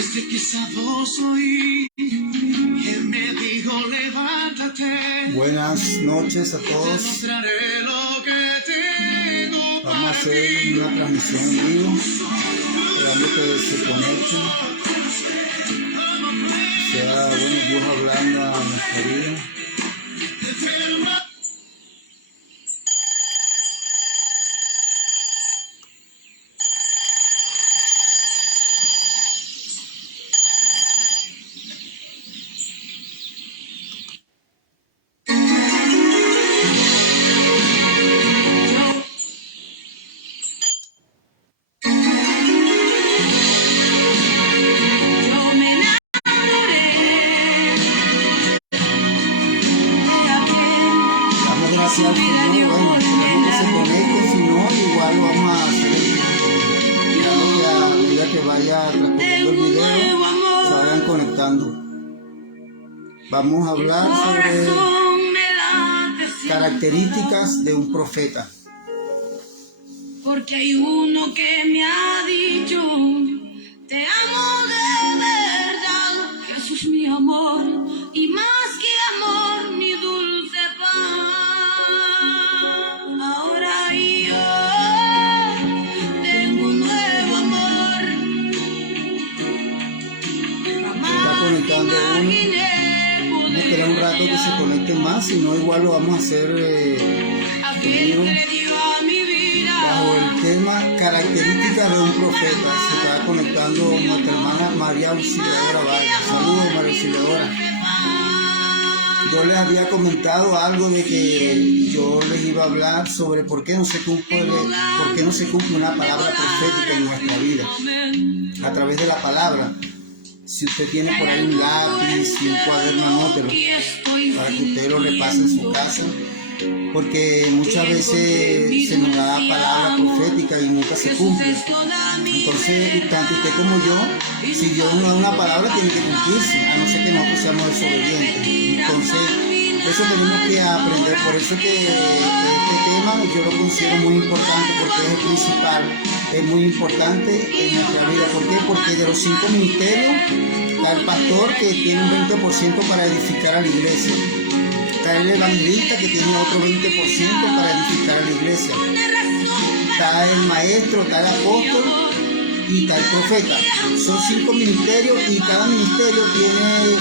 Desde que esa voz oí, Él me dijo, levántate. Buenas noches a todos. Mostraré lo que tengo. Vamos a hacer una transmisión en vivo, esperando que se conecten. Sea buen Dios hablando a nuestra vida. Al Señor, bueno, esperamos que se conecten, si no, igual vamos a hacer algo que a medida que vaya transcurriendo el video se vayan conectando. Vamos a hablar sobre características de un profeta. Porque hay uno que me ha dicho, te amo de verdad, Jesús mi amor, y más que amor, mi dulce paz. Ahora yo tengo un nuevo amor. Se está conectando uno. Vamos a esperar un rato que se conecten más, si no igual lo vamos a hacer vivo, bajo el tema características de un profeta. Se está conectando nuestra hermana María Auxiliadora Vargas. Saludos, María Auxiliadora. Yo les había comentado algo de que yo les iba a hablar sobre por qué no se cumple una palabra profética en nuestra vida. A través de la palabra. Si usted tiene por ahí un lápiz y un cuaderno, anótelo para que usted lo repase en su casa, porque muchas veces se nos da palabra profética y nunca se cumple. Entonces, tanto usted como yo, si Dios nos da una palabra, tiene que cumplirse, a no ser que nosotros seamos desobedientes. Entonces, eso tenemos que aprender. Por eso que este tema yo lo considero muy importante, porque es el principal, es muy importante en nuestra vida. ¿Por qué? Porque de los 5 ministerios está el pastor, que tiene un 20% para edificar a la iglesia. Está el evangelista, que tiene otro 20% para edificar a la iglesia. Está el maestro, está el apóstol y está el profeta. Son 5 ministerios y cada ministerio tiene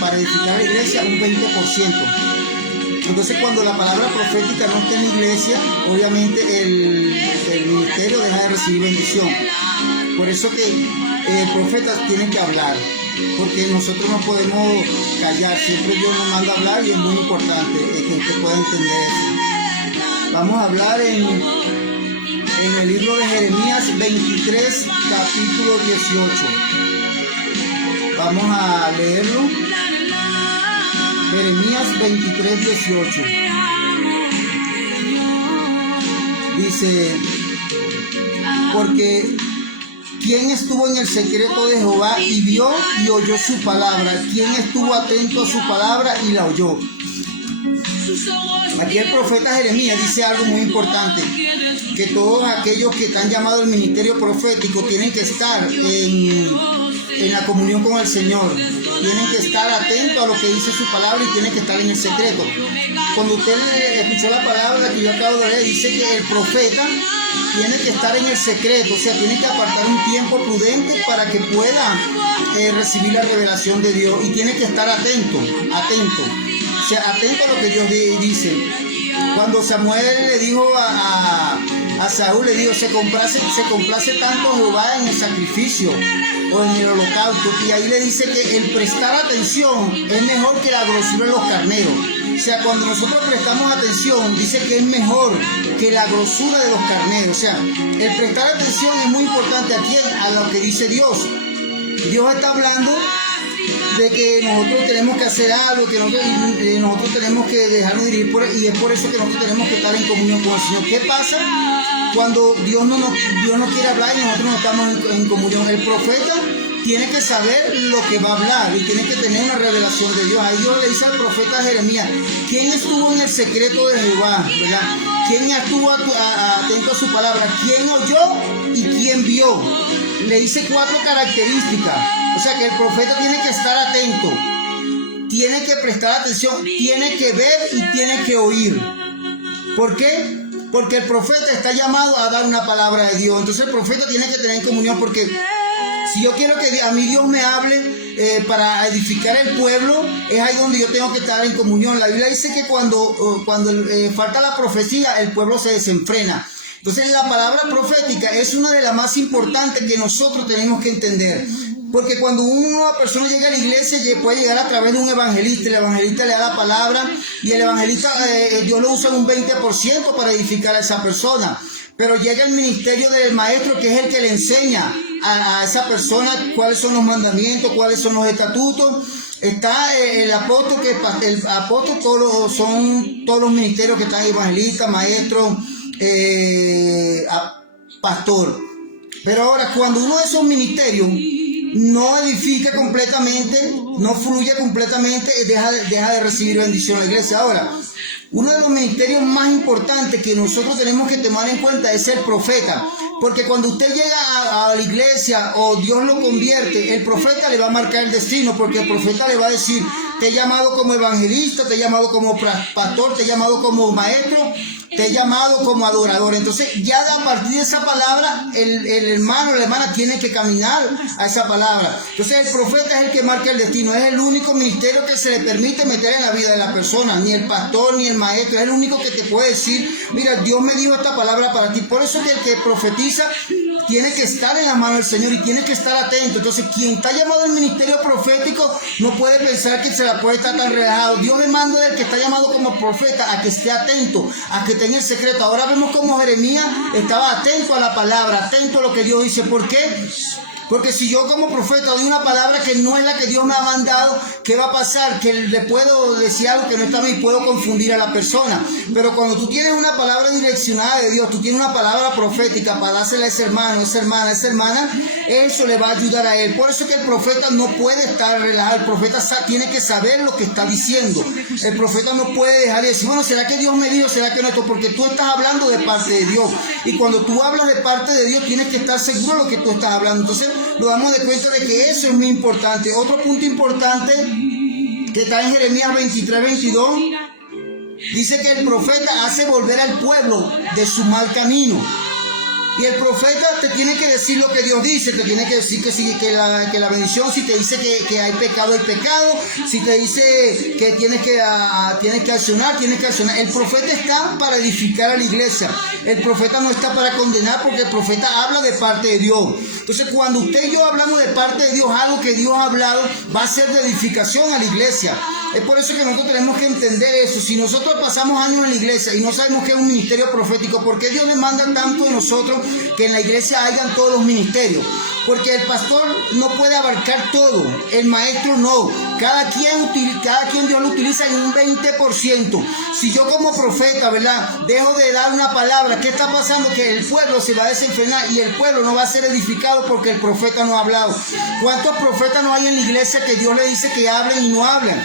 para edificar a la iglesia un 20%. Entonces, cuando la palabra profética no está en la iglesia, obviamente el ministerio deja de recibir bendición. Por eso que profetas tienen que hablar, porque nosotros no podemos callar. Siempre Dios nos manda a hablar y es muy importante que usted pueda entender eso. Vamos a hablar en el libro de Jeremías 23, capítulo 18. Vamos a leerlo. Jeremías 23, 18. Dice, porque ¿quién estuvo en el secreto de Jehová y vio y oyó su palabra? ¿Quién estuvo atento a su palabra y la oyó? Aquí el profeta Jeremías dice algo muy importante, que todos aquellos que están llamados al ministerio profético tienen que estar en la comunión con el Señor. Tienen que estar atentos a lo que dice su palabra y tienen que estar en el secreto. Cuando usted escuchó la palabra que yo acabo de leer, dice que el profeta tiene que estar en el secreto, o sea, tiene que apartar un tiempo prudente para que pueda recibir la revelación de Dios, y tiene que estar atento, o sea, atento a lo que Dios dice. Cuando Samuel le dijo a Saúl, le dijo, se complace tanto Jehová en el sacrificio o en el holocausto, y ahí le dice que el prestar atención es mejor que la grosura de los carneros. O sea, cuando nosotros prestamos atención, dice que es mejor que la grosura de los carneros. O sea, el prestar atención es muy importante. ¿A quién? A lo que dice Dios. Dios está hablando de que nosotros tenemos que hacer algo, que nosotros tenemos que dejarnos dirigir por él, y es por eso que nosotros tenemos que estar en comunión con el Señor. ¿Qué pasa cuando Dios no quiere hablar y nosotros no estamos en comunión? El profeta tiene que saber lo que va a hablar y tiene que tener una revelación de Dios. Ahí Dios le dice al profeta Jeremías, ¿quién estuvo en el secreto de Jehová? ¿Verdad? ¿Quién estuvo atento a su palabra? ¿Quién oyó y quién vio le dice 4 características. O sea que el profeta tiene que estar atento, tiene que prestar atención, tiene que ver y tiene que oír. ¿Por qué? Porque el profeta está llamado a dar una palabra de Dios. Entonces el profeta tiene que tener comunión, porque si yo quiero que a mí Dios me hable para edificar el pueblo, es ahí donde yo tengo que estar en comunión. La Biblia dice que cuando falta la profecía, el pueblo se desenfrena. Entonces la palabra profética es una de las más importantes que nosotros tenemos que entender. Porque cuando una persona llega a la iglesia, puede llegar a través de un evangelista. El evangelista le da la palabra y el evangelista, Dios lo usa en un 20% para edificar a esa persona. Pero llega el ministerio del maestro, que es el que le enseña a esa persona cuáles son los mandamientos, cuáles son los estatutos. Está el apóstol, son todos los ministerios que están: evangelista, maestro, pastor. Pero ahora, cuando uno de esos ministerios no edifica completamente, no fluye completamente, deja de recibir bendición a la iglesia. Ahora, uno de los ministerios más importantes que nosotros tenemos que tomar en cuenta es el profeta. Porque cuando usted llega a la iglesia o Dios lo convierte, el profeta le va a marcar el destino, porque el profeta le va a decir: te he llamado como evangelista, te he llamado como pastor, te he llamado como maestro, te he llamado como adorador. Entonces ya a partir de esa palabra el hermano o la hermana tiene que caminar a esa palabra. Entonces el profeta es el que marca el destino, es el único ministerio que se le permite meter en la vida de la persona. Ni el pastor ni el maestro, es el único que te puede decir: mira, Dios me dijo esta palabra para ti. Por eso que el que profetiza tiene que estar en la mano del Señor y tiene que estar atento. Entonces quien está llamado al ministerio profético no puede pensar que se la puede estar tan relajado. Dios le manda del que está llamado como profeta a que esté atento, a que tenga el secreto. Ahora vemos como Jeremías estaba atento a la palabra, atento a lo que Dios dice. ¿Por qué? Porque si yo como profeta doy una palabra que no es la que Dios me ha mandado, ¿qué va a pasar? Que le puedo decir algo que no está bien y puedo confundir a la persona. Pero cuando tú tienes una palabra direccionada de Dios, tú tienes una palabra profética para dársela a ese hermano, esa hermana, eso le va a ayudar a él. Por eso que el profeta no puede estar relajado. El profeta tiene que saber lo que está diciendo. El profeta no puede dejar de decir: bueno, ¿será que Dios me dijo? ¿Será que no esto? Porque tú estás hablando de parte de Dios. Y cuando tú hablas de parte de Dios, tienes que estar seguro de lo que tú estás hablando. Entonces, nos damos de cuenta de que eso es muy importante. Otro punto importante que está en Jeremías 23:22, dice que el profeta hace volver al pueblo de su mal camino. Y el profeta te tiene que decir lo que Dios dice, te tiene que decir que la bendición, si te dice que hay pecado, hay pecado, si te dice que tienes que accionar, tienes que accionar. El profeta está para edificar a la iglesia, el profeta no está para condenar, porque el profeta habla de parte de Dios. Entonces cuando usted y yo hablamos de parte de Dios, algo que Dios ha hablado, va a ser de edificación a la iglesia. Es por eso que nosotros tenemos que entender eso. Si nosotros pasamos años en la iglesia y no sabemos qué es un ministerio profético, ¿por qué Dios demanda tanto de nosotros que en la iglesia hayan todos los ministerios? Porque el pastor no puede abarcar todo, el maestro no. Cada quien Dios lo utiliza en un 20%. Si yo como profeta, ¿verdad?, dejo de dar una palabra, ¿qué está pasando? Que el pueblo se va a desenfrenar y el pueblo no va a ser edificado porque el profeta no ha hablado. ¿Cuántos profetas no hay en la iglesia que Dios le dice que hablen y no hablan?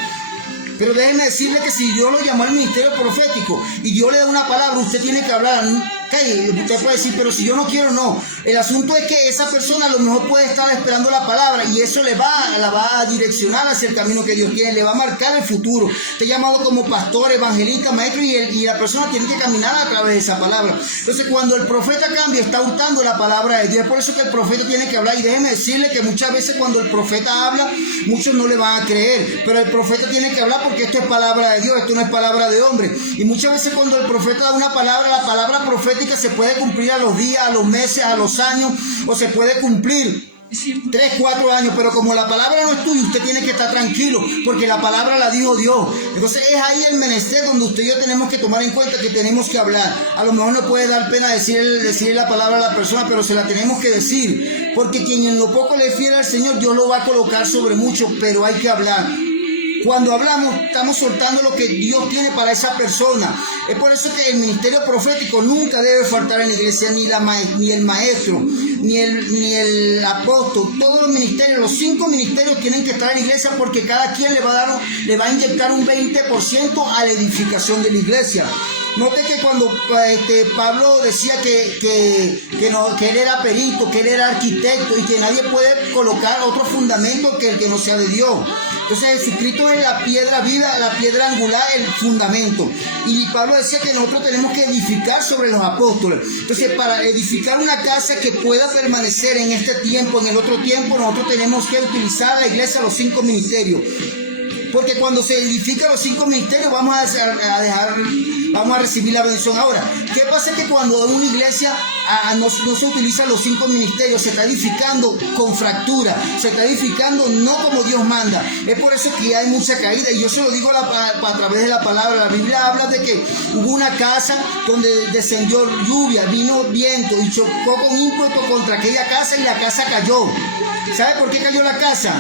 Pero déjeme decirle que si Dios lo llamó al ministerio profético y Dios le da una palabra, usted tiene que hablar. Okay, usted puede decir: pero si yo no quiero, no. El asunto es que esa persona a lo mejor puede estar esperando la palabra y eso la va a direccionar hacia el camino que Dios tiene, le va a marcar el futuro. Está llamado como pastor, evangelista, maestro, y la persona tiene que caminar a través de esa palabra. Entonces cuando el profeta cambia, está hurtando la palabra de Dios. Es por eso que el profeta tiene que hablar. Y déjeme decirle que muchas veces cuando el profeta habla, muchos no le van a creer, pero el profeta tiene que hablar porque esto es palabra de Dios, esto no es palabra de hombre. Y muchas veces cuando el profeta da una palabra, la palabra profética se puede cumplir a los días, a los meses, a los años, o se puede cumplir 3, 4 años, pero como la palabra no es tuya, usted tiene que estar tranquilo, porque la palabra la dijo Dios. Entonces es ahí el menester donde usted y yo tenemos que tomar en cuenta que tenemos que hablar. A lo mejor no puede dar pena decirle la palabra a la persona, pero se la tenemos que decir, porque quien en lo poco le fiel al Señor, Dios lo va a colocar sobre mucho, pero hay que hablar. Cuando hablamos, estamos soltando lo que Dios tiene para esa persona. Es por eso que el ministerio profético nunca debe faltar en la iglesia, ni el maestro, ni el apóstol. Todos los ministerios, los 5 ministerios tienen que estar en la iglesia, porque cada quien le va a inyectar un 20% a la edificación de la iglesia. Note que cuando Pablo decía que él era perito, que él era arquitecto y que nadie puede colocar otro fundamento que el que no sea de Dios. Entonces Jesucristo es la piedra viva, la piedra angular, el fundamento. Y Pablo decía que nosotros tenemos que edificar sobre los apóstoles. Entonces, para edificar una casa que pueda permanecer en este tiempo, en el otro tiempo, nosotros tenemos que utilizar la iglesia, los 5 ministerios. Porque cuando se edifican los 5 ministerios vamos a recibir la bendición. Ahora, ¿qué pasa? Que cuando en una iglesia no se utilizan los 5 ministerios, se está edificando con fractura, se está edificando no como Dios manda. Es por eso que hay mucha caída, y yo se lo digo a través de la palabra. La Biblia habla de que hubo una casa donde descendió lluvia, vino viento y chocó con ímpetu contra aquella casa y la casa cayó. ¿Sabe por qué cayó la casa?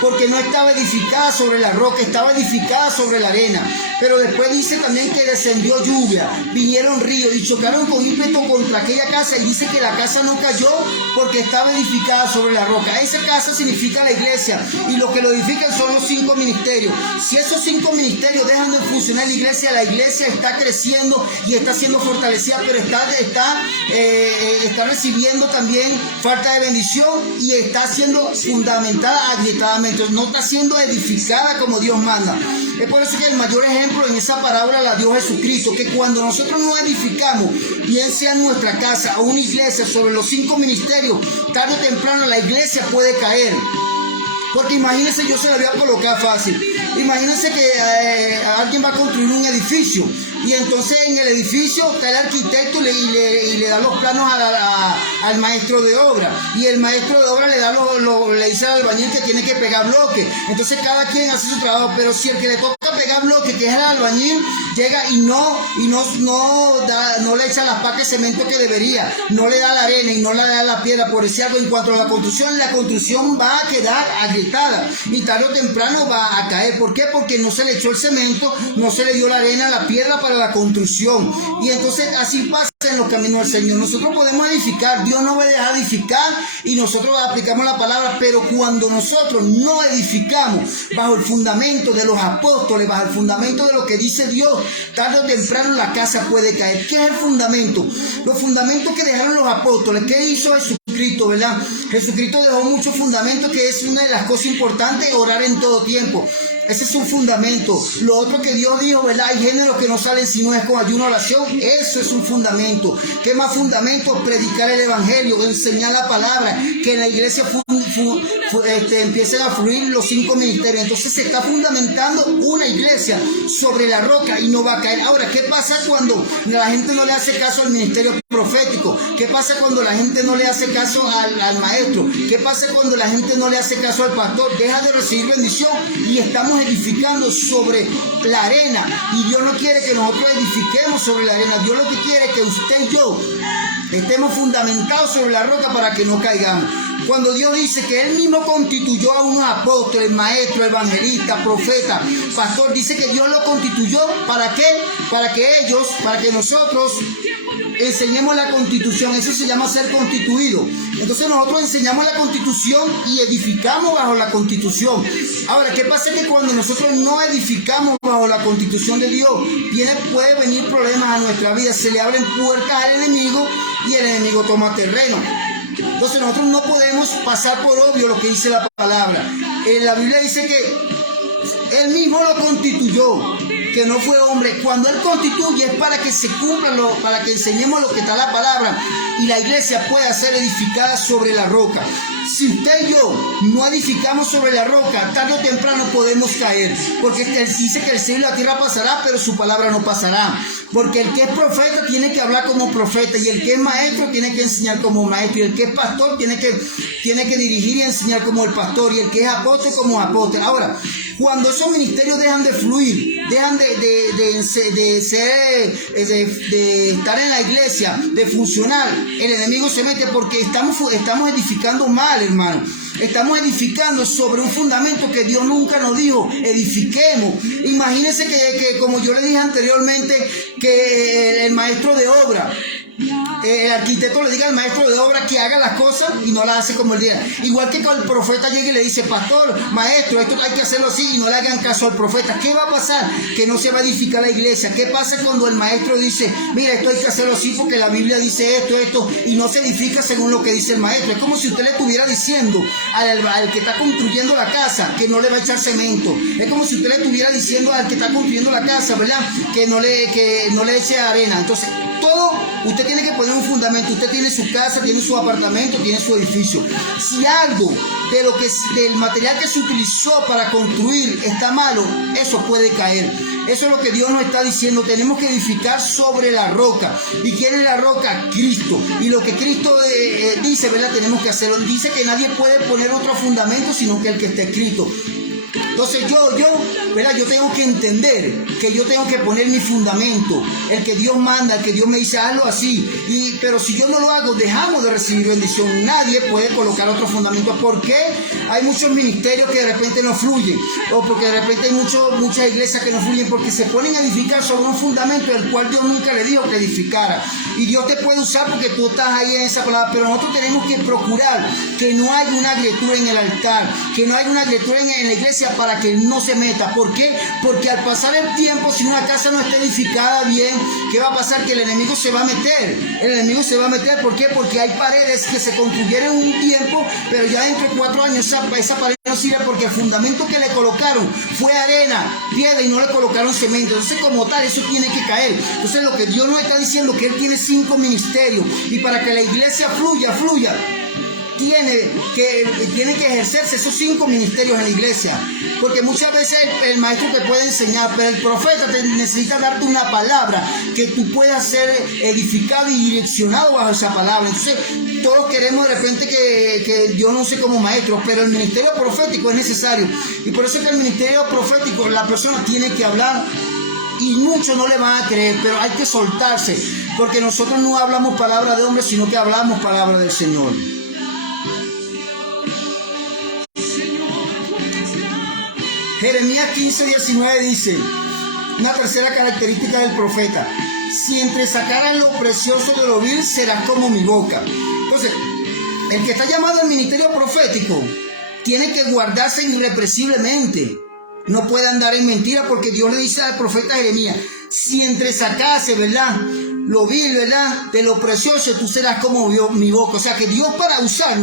Porque no estaba edificada sobre la roca, estaba edificada sobre la arena. Pero después dice también que descendió lluvia, vinieron ríos y chocaron con ímpetu contra aquella casa, y dice que la casa no cayó porque estaba edificada sobre la roca. Esa casa significa la iglesia, y lo que lo edifican son los 5 ministerios. Si esos 5 ministerios dejan de funcionar en la iglesia está creciendo y está siendo fortalecida, pero está recibiendo también falta de bendición y está siendo fundamentada agrietadamente, no está siendo edificada como Dios manda. Es por eso que el mayor ejemplo en esa parábola la dio Jesucristo, que cuando nosotros no edificamos, bien sea nuestra casa o una iglesia, sobre los 5 ministerios, tarde o temprano la iglesia puede caer. Porque imagínense, yo se la voy a colocar fácil. Imagínense que alguien va a construir un edificio, y entonces en el edificio está el arquitecto y le da los planos al maestro de obra, y el maestro de obra le dice al albañil que tiene que pegar bloques. Entonces cada quien hace su trabajo, pero si el que le toca pegar bloques, que es el albañil, llega y no le echa las pacas de cemento que debería, no le da la arena y no le da la piedra, por decir algo, en cuanto a la construcción va a quedar agrietada y tarde o temprano va a caer. ¿Por qué? Porque no se le echó el cemento, no se le dio la arena, la piedra para la construcción. Y entonces así pasa en los caminos del Señor. Nosotros podemos edificar, Dios no va a dejar de edificar, y nosotros aplicamos la palabra, pero cuando nosotros no edificamos bajo el fundamento de los apóstoles, bajo el fundamento de lo que dice Dios, tarde o temprano la casa puede caer. ¿Qué es el fundamento? Los fundamentos que dejaron los apóstoles. ¿Qué hizo Jesucristo, verdad? Jesucristo dejó muchos fundamentos, que es una de las cosas importantes, orar en todo tiempo. Ese es un fundamento. Lo otro que Dios dijo, ¿verdad? Hay géneros que no salen si no es con ayuno, oración. Eso es un fundamento. ¿Qué más fundamento? Predicar el evangelio, enseñar la palabra, que en la iglesia empiecen a fluir los 5 ministerios. Entonces se está fundamentando una iglesia sobre la roca y no va a caer. Ahora, ¿qué pasa cuando la gente no le hace caso al ministerio profético? ¿Qué pasa cuando la gente no le hace caso al maestro? ¿Qué pasa cuando la gente no le hace caso al pastor? Deja de recibir bendición, y estamos edificando sobre la arena, y Dios no quiere que nosotros edifiquemos sobre la arena. Dios lo que quiere es que usted y yo estemos fundamentados sobre la roca para que no caigamos. Cuando Dios dice que Él mismo constituyó a unos apóstoles, maestros, evangelistas, profetas, pastor, dice que Dios lo constituyó, ¿para qué? Para que nosotros enseñemos la constitución. Eso se llama ser constituido. Entonces nosotros enseñamos la constitución y edificamos bajo la constitución. Ahora, ¿qué pasa? Que cuando nosotros no edificamos bajo la constitución de Dios, puede venir problemas a nuestra vida. Se le abren puertas al enemigo y el enemigo toma terreno. Entonces nosotros no podemos pasar por obvio lo que dice la palabra. La Biblia dice que Él mismo lo constituyó, que no fue hombre. Cuando Él constituye es para que se cumpla, para que enseñemos lo que está la palabra, y la iglesia pueda ser edificada sobre la roca. Si usted y yo no edificamos sobre la roca, tarde o temprano podemos caer, porque Él dice que el cielo y la tierra pasará, pero su palabra no pasará. Porque el que es profeta tiene que hablar como profeta, y el que es maestro tiene que enseñar como maestro, y el que es pastor tiene que dirigir y enseñar como el pastor, y el que es apóstol como apóstol. Ahora, cuando esos ministerios dejan de fluir, dejan de estar en la iglesia, de funcionar, el enemigo se mete, porque estamos edificando mal, hermano. Estamos edificando sobre un fundamento que Dios nunca nos dijo edifiquemos. Imagínense que como yo le dije anteriormente, que el maestro de obra el arquitecto le diga al maestro de obra que haga las cosas y no las hace como el día. Igual que cuando el profeta llega y le dice, pastor, maestro, esto hay que hacerlo así, y no le hagan caso al profeta. ¿Qué va a pasar? Que no se va a edificar la iglesia. ¿Qué pasa cuando el maestro dice, mira, esto hay que hacerlo así porque la Biblia dice esto, y no se edifica según lo que dice el maestro? Es como si usted le estuviera diciendo al que está construyendo la casa que no le va a echar cemento. Es como si usted le estuviera diciendo al que está construyendo la casa, ¿verdad? Que no le eche arena. Entonces, todo, usted tiene que poner un fundamento. Usted tiene su casa, tiene su apartamento, tiene su edificio. Si algo del material que se utilizó para construir está malo, eso puede caer. Eso es lo que Dios nos está diciendo. Tenemos que edificar sobre la roca. ¿Y quién es la roca? Cristo. Y lo que Cristo dice, ¿verdad? Tenemos que hacerlo. Dice que nadie puede poner otro fundamento sino que el que está escrito. Entonces ¿verdad? Yo tengo que entender que yo tengo que poner mi fundamento, el que Dios manda, el que Dios me dice, hazlo así. Pero si yo no lo hago, dejamos de recibir bendición. Nadie puede colocar otro fundamento. ¿Por qué hay muchos ministerios que de repente no fluyen? O porque de repente hay muchas iglesias que no fluyen, porque se ponen a edificar sobre un fundamento del cual Dios nunca le dijo que edificara. Y Dios te puede usar porque tú estás ahí en esa palabra, pero nosotros tenemos que procurar que no haya una agrietura en el altar, que no haya una agrietura en la iglesia para que no se meta. ¿Por qué? Porque al pasar el tiempo, si una casa no está edificada bien, ¿qué va a pasar? Que el enemigo se va a meter. El enemigo se va a meter. ¿Por qué? Porque hay paredes que se construyeron un tiempo, pero ya dentro de 4 años esa pared no sirve porque el fundamento que le colocaron fue arena, piedra y no le colocaron cemento. Entonces, como tal, eso tiene que caer. Entonces, lo que Dios nos está diciendo que Él tiene 5 ministerios, y para que la iglesia fluya, tiene que ejercerse esos 5 ministerios en la iglesia. Porque muchas veces el maestro te puede enseñar, pero el profeta te necesita darte una palabra que tú puedas ser edificado y direccionado bajo esa palabra. Entonces, todos queremos de repente que Dios nos use como maestro, pero el ministerio profético es necesario. Y por eso es que el ministerio profético, la persona tiene que hablar, y muchos no le van a creer, pero hay que soltarse, porque nosotros no hablamos palabra de hombre, sino que hablamos palabra del Señor. Jeremías 15:19 dice, una tercera característica del profeta: si entresacaran lo precioso de lo vil, serás como mi boca. Entonces, el que está llamado al ministerio profético tiene que guardarse irrepresiblemente. No puede andar en mentira, porque Dios le dice al profeta Jeremías, si entresacase, ¿verdad?, lo vil, ¿verdad?, de lo precioso, tú serás como mi boca. O sea que Dios, para usar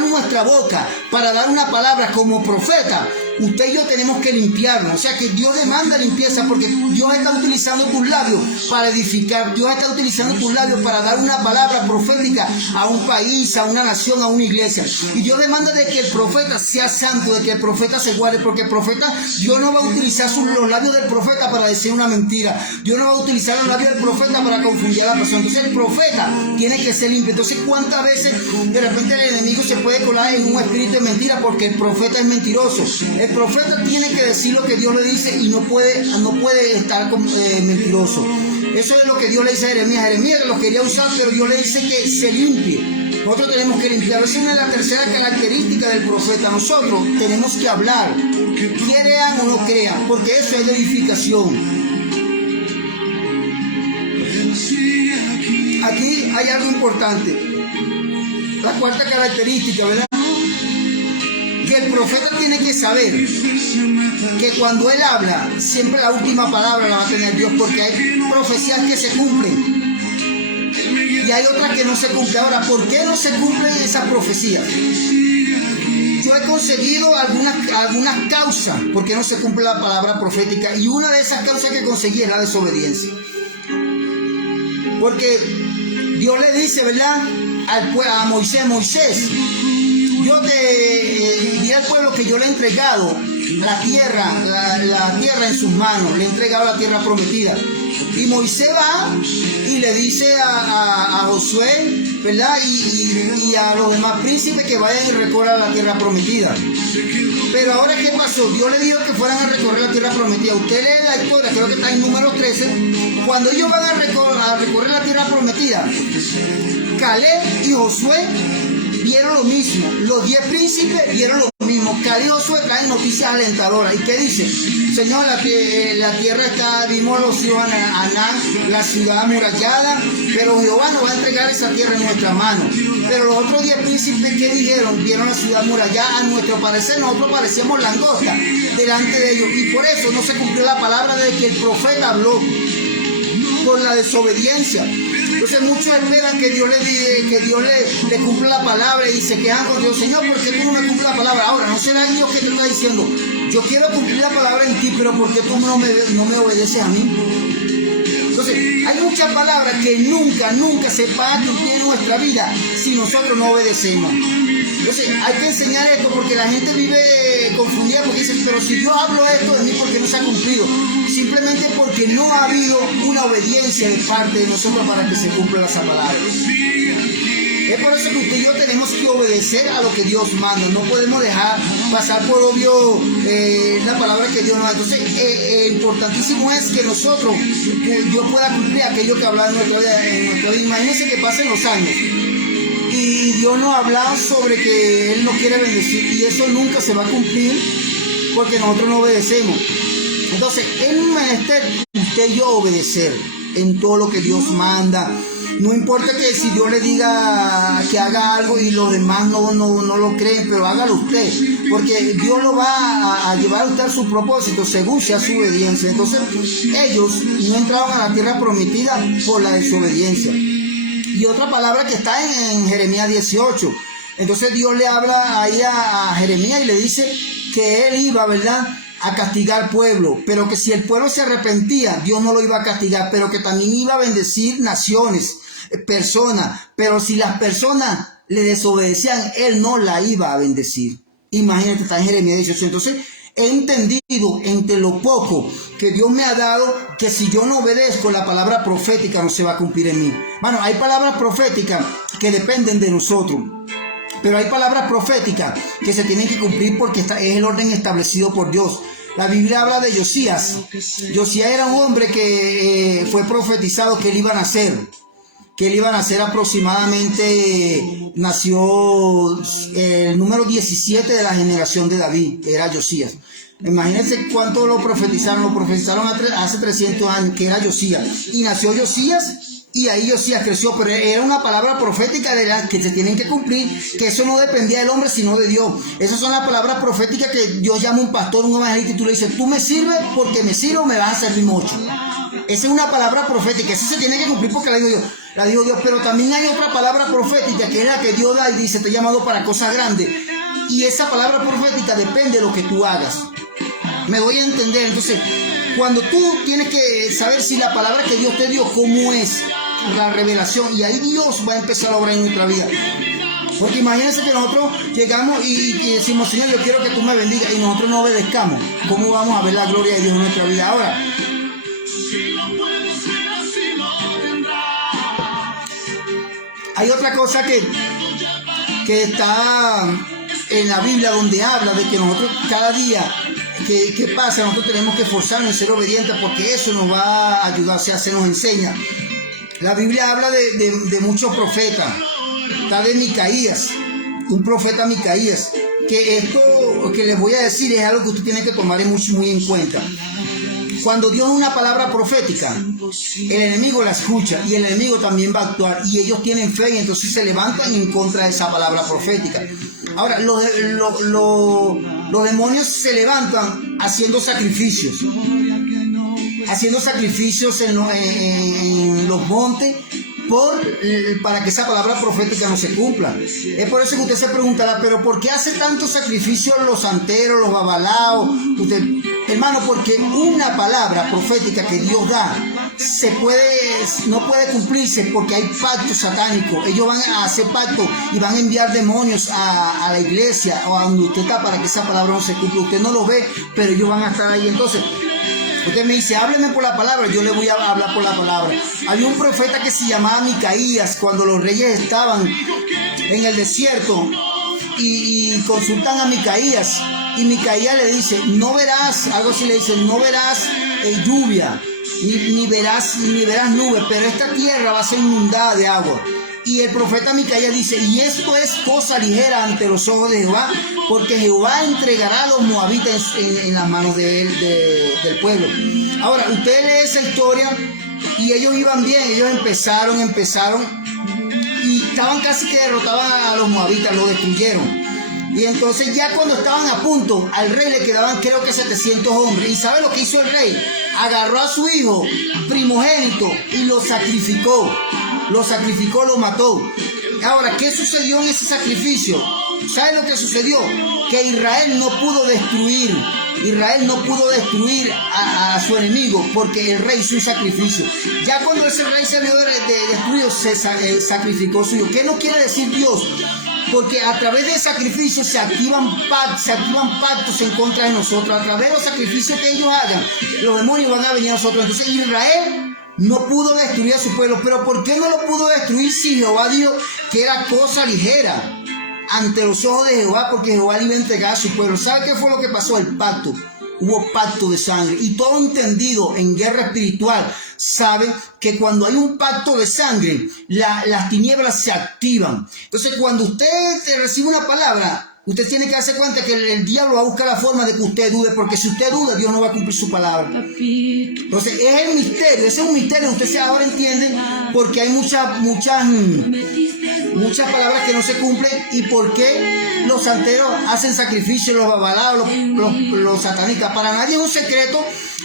nuestra boca, para dar una palabra como profeta, usted y yo tenemos que limpiarnos. O sea que Dios demanda limpieza, porque Dios está utilizando tus labios para edificar. Dios está utilizando tus labios para dar una palabra profética a un país, a una nación, a una iglesia. Y Dios demanda de que el profeta sea santo, de que el profeta se guarde, porque el profeta, Dios no va a utilizar los labios del profeta para decir una mentira. Dios no va a utilizar los labios del profeta para confundir a la persona. Entonces el profeta tiene que ser limpio. Entonces, ¿cuántas veces de repente el enemigo se puede colar en un espíritu de mentira? Porque el profeta es mentiroso. El profeta tiene que decir lo que Dios le dice y no puede estar mentiroso. Eso es lo que Dios le dice a Jeremías. Jeremías lo quería usar, pero Dios le dice que se limpie. Nosotros tenemos que limpiar. Esa es una de las terceras características del profeta. Nosotros tenemos que hablar, crean o no crean, porque eso es de edificación. Aquí hay algo importante. La cuarta característica, ¿verdad? Que el profeta tiene que saber que cuando él habla, siempre la última palabra la va a tener Dios, porque hay profecías que se cumplen y hay otras que no se cumplen. Ahora, ¿por qué no se cumplen esas profecías? Yo he conseguido algunas causas por qué no se cumple la palabra profética, y una de esas causas que conseguí es la desobediencia. Porque Dios le dice, ¿verdad?, a Moisés, yo te diré al pueblo que yo le he entregado la tierra en sus manos, le he entregado la tierra prometida. Y Moisés va y le dice a Josué, ¿verdad?, y a los demás príncipes que vayan y recorran la tierra prometida. Pero ahora, ¿qué pasó? Dios le dijo que fueran a recorrer la tierra prometida. Usted lee la historia, creo que está en número 13. Cuando ellos van a recorrer la tierra prometida, Caleb y Josué vieron lo mismo. Los 10 príncipes vieron lo mismo. salió Josué, trae noticias alentadoras. ¿Y qué dice? Señor, la tierra está, vimos los hijos de Anán, la ciudad amurallada, pero Jehová nos va a entregar esa tierra en nuestra mano. Pero los otros 10 príncipes que dijeron, vieron la ciudad amurallada, a nuestro parecer nosotros parecíamos langosta delante de ellos, y por eso no se cumplió la palabra de que el profeta habló, por la desobediencia. Entonces muchos esperan que Dios le cumpla la palabra y se quejan con Dios. Señor, ¿por qué tú no me cumples la palabra? Ahora, ¿no será Dios que te está diciendo, yo quiero cumplir la palabra en ti, pero ¿por qué tú no me obedeces a mí? Entonces, hay muchas palabras que nunca se van a cumplir en nuestra vida si nosotros no obedecemos. Entonces, hay que enseñar esto porque la gente vive confundida porque dicen, pero si Dios habló esto de mí, ¿por qué no se ha cumplido? Simplemente porque no ha habido una obediencia de parte de nosotros para que se cumpla esa palabra. Es por eso que usted y yo tenemos que obedecer a lo que Dios manda. No podemos dejar pasar por obvio la palabra que Dios nos da. Entonces, importantísimo es que nosotros, Dios pueda cumplir aquello que habla en nuestra vida. Imagínense que pasen los años y Dios nos habla sobre que Él nos quiere bendecir, y eso nunca se va a cumplir porque nosotros no obedecemos. Entonces, es un menester usted y yo obedecer en todo lo que Dios manda. No importa que si Dios le diga que haga algo y los demás no lo creen, pero hágalo usted, porque Dios lo va a llevar a usted a su propósito según sea su obediencia. Entonces, ellos no entraron a la tierra prometida por la desobediencia. Y otra palabra que está en Jeremías 18. Entonces Dios le habla ahí a Jeremías y le dice que él iba, ¿verdad?, a castigar al pueblo, pero que si el pueblo se arrepentía, Dios no lo iba a castigar, pero que también iba a bendecir naciones, personas, pero si las personas le desobedecían, Él no la iba a bendecir. Imagínate, está en Jeremías 18. Entonces, he entendido entre lo poco que Dios me ha dado que si yo no obedezco, la palabra profética no se va a cumplir en mí. Bueno, hay palabras proféticas que dependen de nosotros, pero hay palabras proféticas que se tienen que cumplir porque es el orden establecido por Dios. La Biblia habla de Josías. Josías era un hombre que fue profetizado que él iba a nacer. Que él iba a nacer aproximadamente, nació el número 17 de la generación de David, era Josías. Imagínense cuánto lo profetizaron hace 300 años, que era Josías. Y nació Josías, y ahí Josías creció, pero era una palabra profética de las que se tienen que cumplir, que eso no dependía del hombre, sino de Dios. Esas son las palabras proféticas que Dios llama a un pastor, un evangelista, y tú le dices, tú me sirves porque me sirvo, me vas a servir mucho. Esa es una palabra profética, esa se tiene que cumplir porque la dijo Dios, pero también hay otra palabra profética que es la que Dios da y dice, te he llamado para cosas grandes, y esa palabra profética depende de lo que tú hagas. Me doy a entender. Entonces, cuando tú tienes que saber si la palabra que Dios te dio, cómo es la revelación, y ahí Dios va a empezar a obrar en nuestra vida. Porque imagínense que nosotros llegamos y decimos, Señor, yo quiero que tú me bendigas, y nosotros no obedezcamos. ¿Cómo vamos a ver la gloria de Dios en nuestra vida? Ahora, hay otra cosa que está en la Biblia, donde habla de que nosotros cada día que pasa, nosotros tenemos que esforzarnos en ser obedientes, porque eso nos va a ayudar, o sea, se nos enseña. La Biblia habla de muchos profetas. Está de Micaías, un profeta Micaías, que esto que les voy a decir es algo que usted tiene que tomar muy en cuenta. Cuando Dios da una palabra profética, el enemigo la escucha y el enemigo también va a actuar, y ellos tienen fe y entonces se levantan en contra de esa palabra profética. Ahora, los demonios se levantan haciendo sacrificios en los montes para que esa palabra profética no se cumpla. Es por eso que usted se preguntará, pero ¿por qué hace tantos sacrificios los santeros, los babalaos? Hermano, porque una palabra profética que Dios da no puede cumplirse porque hay pactos satánicos. Ellos van a hacer pactos y van a enviar demonios a la iglesia o a donde usted está para que esa palabra no se cumpla. Usted no lo ve, pero ellos van a estar ahí. Entonces, usted me dice, hábleme por la palabra, yo le voy a hablar por la palabra. Había un profeta que se llamaba Micaías, cuando los reyes estaban en el desierto y consultan a Micaías, y Micaías le dice, no verás, algo así le dice, no verás lluvia, ni verás nubes, pero esta tierra va a ser inundada de agua. Y el profeta Micaías dice, y esto es cosa ligera ante los ojos de Jehová, porque Jehová entregará a los moabitas en las manos de él, del pueblo. Ahora, usted lee esa historia y ellos iban bien, ellos empezaron y estaban casi que derrotaban a los moabitas, lo destruyeron. Y entonces ya cuando estaban a punto, al rey le quedaban creo que 700 hombres. ¿Y sabe lo que hizo el rey? Agarró a su hijo primogénito y lo sacrificó, lo mató. Ahora, ¿qué sucedió en ese sacrificio? ¿Sabe lo que sucedió? Que Israel no pudo destruir a su enemigo porque el rey hizo un sacrificio. Ya cuando ese rey salió destruido, se sacrificó su hijo. ¿Qué no quiere decir Dios? Porque a través del sacrificio se activan pactos en contra de nosotros. A través de los sacrificios que ellos hagan, los demonios van a venir a nosotros. Entonces Israel no pudo destruir a su pueblo. Pero ¿por qué no lo pudo destruir si Jehová dijo que era cosa ligera ante los ojos de Jehová? Porque Jehová le iba a entregar a su pueblo. ¿Sabe qué fue lo que pasó? El pacto. Hubo pacto de sangre. Y todo entendido en guerra espiritual sabe que cuando hay un pacto de sangre, las tinieblas se activan. Entonces, cuando usted recibe una palabra, usted tiene que darse cuenta que el diablo va a buscar la forma de que usted dude, porque si usted duda, Dios no va a cumplir su palabra. Entonces, es el misterio, ese es un misterio. Usted ahora entiende porque hay muchas palabras que no se cumplen y por qué los santeros hacen sacrificios, los babalaos, los satanistas. Para nadie es un secreto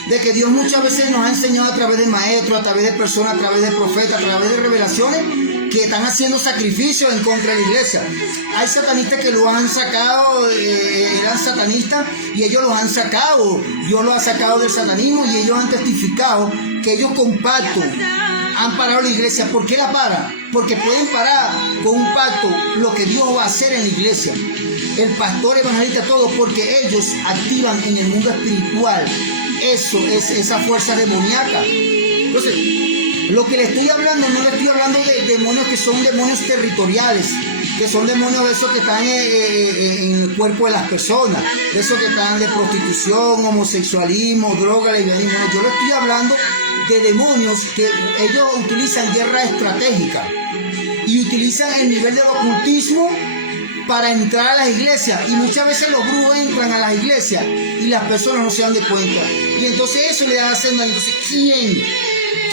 de que Dios muchas veces nos ha enseñado a través de maestros, a través de personas, a través de profetas, a través de revelaciones, que están haciendo sacrificios en contra de la iglesia. Hay satanistas que lo han sacado, eran satanistas y ellos los han sacado. Dios los ha sacado del satanismo y ellos han testificado que ellos con pacto han parado la iglesia. ¿Por qué la para? Porque pueden parar con un pacto lo que Dios va a hacer en la iglesia. El pastor, evangelista, todo, porque ellos activan en el mundo espiritual. Eso es esa fuerza demoníaca. Entonces, lo que le estoy hablando, no le estoy hablando de demonios que son demonios territoriales, que son demonios de esos que están en el cuerpo de las personas, de esos que están de prostitución, homosexualismo, droga, lesbianismo. Yo le estoy hablando de demonios que ellos utilizan guerra estratégica y utilizan el nivel del ocultismo para entrar a las iglesias, y muchas veces los brujos entran a las iglesias y las personas no se dan de cuenta, y entonces eso le da haciendo. Entonces, ¿quién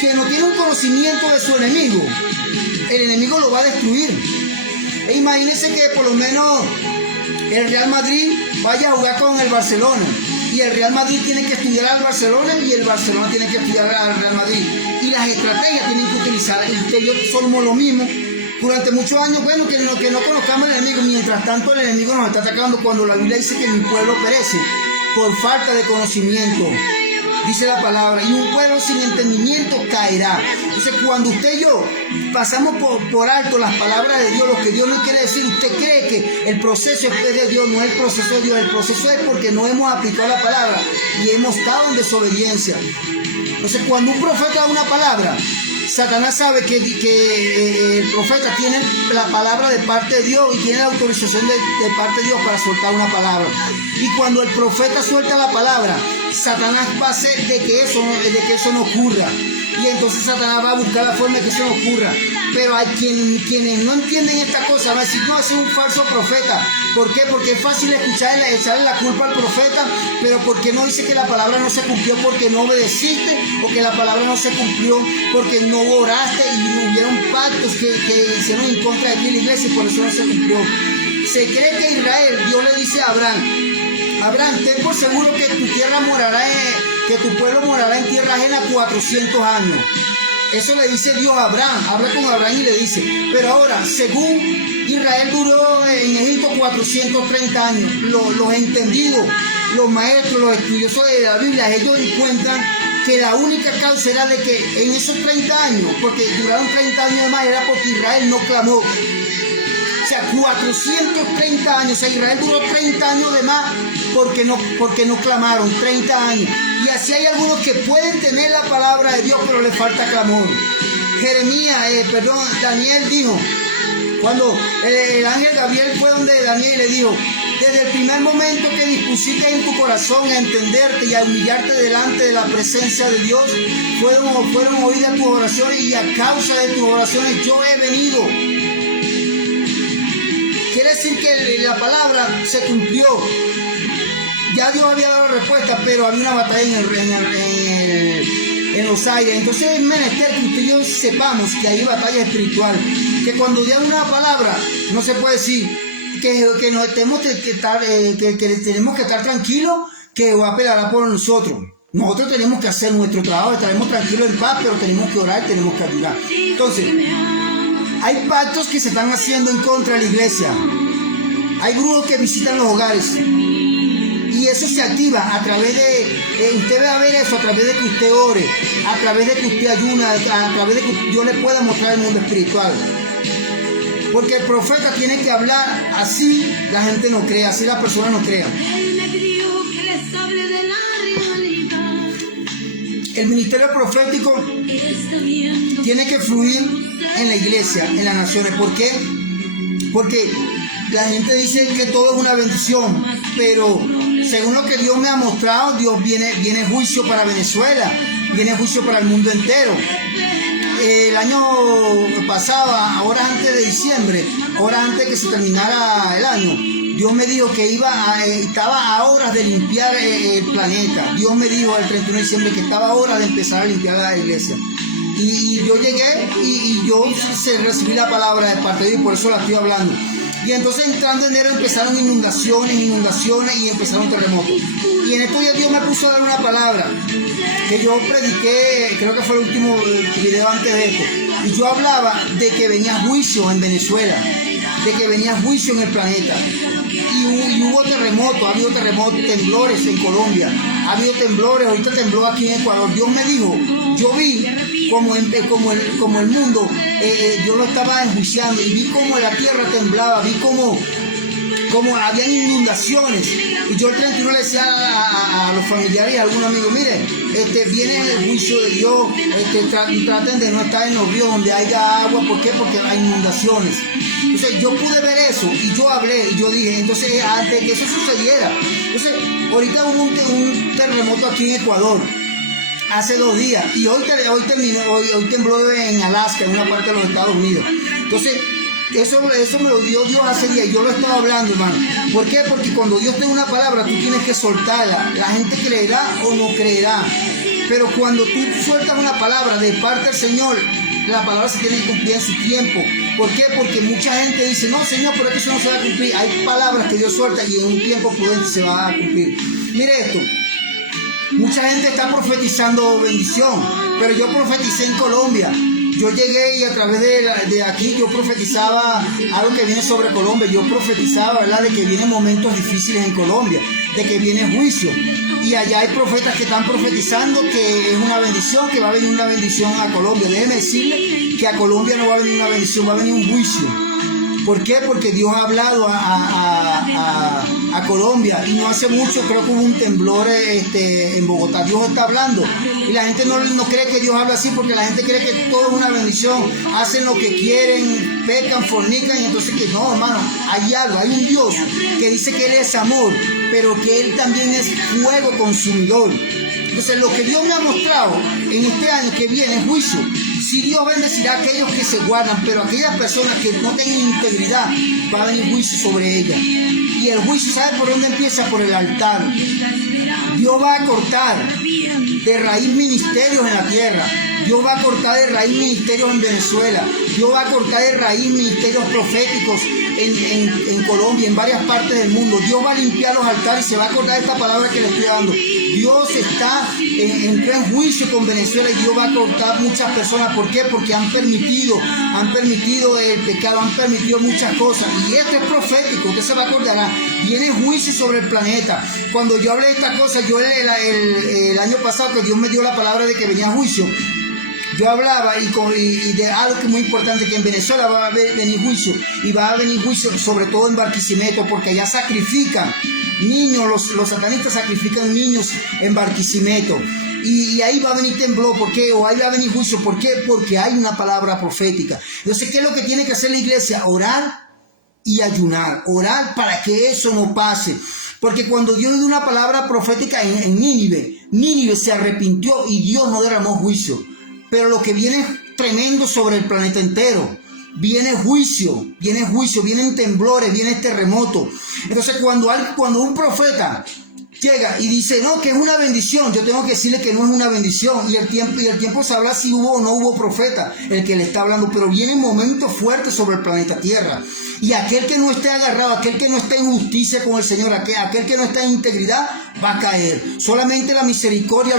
que no tiene un conocimiento de su enemigo? El enemigo lo va a destruir. E imagínense que por lo menos el Real Madrid vaya a jugar con el Barcelona, y el Real Madrid tiene que estudiar al Barcelona y el Barcelona tiene que estudiar al Real Madrid, y las estrategias tienen que utilizar. Usted y yo somos lo mismo durante muchos años. Bueno, que no conozcamos al enemigo. Mientras tanto el enemigo nos está atacando, cuando la Biblia dice que mi pueblo perece por falta de conocimiento, dice la palabra, y un pueblo sin entendimiento caerá. Entonces, cuando usted y yo pasamos por alto las palabras de Dios, lo que Dios nos quiere decir, usted cree que el proceso es de Dios. No es el proceso de Dios, el proceso es porque no hemos aplicado la palabra y hemos estado en desobediencia. Entonces, cuando un profeta da una palabra, Satanás sabe que el profeta tiene la palabra de parte de Dios y tiene la autorización de parte de Dios para soltar una palabra. Y cuando el profeta suelta la palabra, Satanás va a hacer de que eso no ocurra. Y entonces Satanás va a buscar la forma de que eso no ocurra. Pero hay quienes no entienden esta cosa, van a decir, no, ese es un falso profeta. ¿Por qué? Porque es fácil echarle la culpa al profeta, pero porque no dice que la palabra no se cumplió porque no obedeciste, o que la palabra no se cumplió porque no oraste y hubieron pactos que hicieron en contra de ti la iglesia, y por eso no se cumplió. Se cree que Israel, Dios le dice a Abraham, ten por seguro que tu tierra que tu pueblo morará en tierra ajena 400 años. Eso le dice Dios a Abraham. Habla con Abraham y le dice, pero ahora, según Israel duró en Egipto 430 años, los entendidos, los maestros, los estudiosos de la Biblia, ellos encuentran que la única causa era de que en esos 30 años, porque duraron 30 años más, era porque Israel no clamó. O sea, 430 años, o sea, Israel duró 30 años de más porque no clamaron, 30 años. Y así hay algunos que pueden tener la palabra de Dios, pero les falta clamor. Daniel dijo, cuando el ángel Gabriel fue donde Daniel y le dijo, desde el primer momento que dispusiste en tu corazón a entenderte y a humillarte delante de la presencia de Dios, fueron oídas tus oraciones, y a causa de tus oraciones yo he venido decir que la palabra se cumplió. Ya Dios había dado la respuesta, pero había una batalla en los aires. Entonces es menester que usted y yo sepamos que hay batalla espiritual, que cuando Dios da una palabra no se puede decir que nos tenemos que estar tranquilos, que va a pelear por nosotros. Nosotros tenemos que hacer nuestro trabajo, estaremos tranquilos en paz, pero tenemos que orar, tenemos que ayudar. Entonces, hay pactos que se están haciendo en contra de la iglesia. Hay grupos que visitan los hogares. Y eso se activa a través de, usted va a ver eso a través de que usted ore, a través de que usted ayuna, a través de que Dios le pueda mostrar el mundo espiritual. Porque el profeta tiene que hablar, así la gente no crea, así la persona no crea. El ministerio profético tiene que fluir en la iglesia, en las naciones. ¿Por qué? Porque la gente dice que todo es una bendición, pero según lo que Dios me ha mostrado, Dios viene juicio para Venezuela, viene juicio para el mundo entero. El año pasado, ahora antes de diciembre, ahora antes que se terminara el año, Dios me dijo que estaba a horas de limpiar el planeta. Dios me dijo el 31 de diciembre que estaba a horas de empezar a limpiar la iglesia. Y yo llegué y yo recibí la palabra de parte de Dios, y por eso la estoy hablando. Y entonces entrando en enero empezaron inundaciones y empezaron terremotos. Y en estos días Dios me puso a dar una palabra que yo prediqué, creo que fue el último video antes de esto. Y yo hablaba de que venía juicio en Venezuela, de que venía juicio en el planeta. Y hubo terremotos, ha habido terremotos, temblores en Colombia, ha habido temblores, ahorita tembló aquí en Ecuador. Dios me dijo, yo vi como el mundo, yo lo estaba enjuiciando y vi como la tierra temblaba, vi como habían inundaciones. Y yo el 31 le decía a los familiares y a algún amigo, mire, viene el juicio de Dios, traten de no estar en los ríos donde haya agua. ¿Por qué? Porque hay inundaciones. Entonces yo pude ver eso y yo hablé y yo dije, entonces antes de que eso sucediera, entonces ahorita hubo un terremoto aquí en Ecuador hace 2 días y hoy tembló en Alaska, en una parte de los Estados Unidos. Entonces eso me lo dio Dios hace días y yo lo estaba hablando, hermano. ¿Por qué? Porque cuando Dios te da una palabra, tú tienes que soltarla. La gente creerá o no creerá. Pero cuando tú sueltas una palabra de parte del Señor, la palabra se tiene que cumplir en su tiempo. ¿Por qué? Porque mucha gente dice, no, Señor, pero eso no se va a cumplir. Hay palabras que Dios suelta y en un tiempo prudente se va a cumplir. Mire esto. Mucha gente está profetizando bendición, pero yo profeticé en Colombia. Yo llegué y a través de aquí yo profetizaba algo que viene sobre Colombia. Yo profetizaba, ¿verdad?, de que vienen momentos difíciles en Colombia, de que viene juicio. Y allá hay profetas que están profetizando que es una bendición, que va a venir una bendición a Colombia. Déjeme decirle que a Colombia no va a venir una bendición, va a venir un juicio. ¿Por qué? Porque Dios ha hablado a Colombia y no hace mucho creo que hubo un temblor en Bogotá. Dios está hablando y la gente no cree que Dios habla así, porque la gente cree que todo es una bendición, hacen lo que quieren, pecan, fornican, y entonces que no, hermano, hay algo, hay un Dios que dice que Él es amor, pero que Él también es fuego consumidor. Entonces lo que Dios me ha mostrado en este año que viene es juicio. Si Dios bendecirá a aquellos que se guardan, pero aquellas personas que no tengan integridad, va a venir juicio sobre ellas. Y el juicio, ¿sabe por dónde empieza? Por el altar. Dios va a cortar de raíz ministerios en la tierra. Dios va a cortar de raíz ministerios en Venezuela. Dios va a cortar de raíz ministerios proféticos en Colombia, en varias partes del mundo. Dios va a limpiar los altares y se va a acordar esta palabra que le estoy dando. Dios entró en juicio con Venezuela y Dios va a cortar muchas personas. ¿Por qué? Porque han permitido el pecado, han permitido muchas cosas. Y esto es profético, usted se va a acordar. Viene juicio sobre el planeta. Cuando yo hablé de esta cosa, yo el año pasado que Dios me dio la palabra de que venía juicio, yo hablaba y de algo que es muy importante, que en Venezuela va a venir juicio, y va a venir juicio sobre todo en Barquisimeto, porque allá sacrifican niños, los satanistas sacrifican niños en Barquisimeto, y ahí va a venir temblor. ¿Por qué? O ahí va a venir juicio. ¿Por qué? Porque hay una palabra profética. Entonces, ¿qué es lo que tiene que hacer la iglesia? Orar y ayunar, orar para que eso no pase. Porque cuando Dios dio una palabra profética en Nínive se arrepintió y Dios no derramó juicio. Pero lo que viene es tremendo sobre el planeta entero. viene juicio, vienen temblores, viene terremoto. Entonces cuando un profeta llega y dice, no, que es una bendición, yo tengo que decirle que no es una bendición, y el tiempo sabrá si hubo o no hubo profeta el que le está hablando, pero vienen momentos fuertes sobre el planeta Tierra, y aquel que no esté agarrado, aquel que no esté en justicia con el Señor, aquel que no está en integridad, va a caer. Solamente la misericordia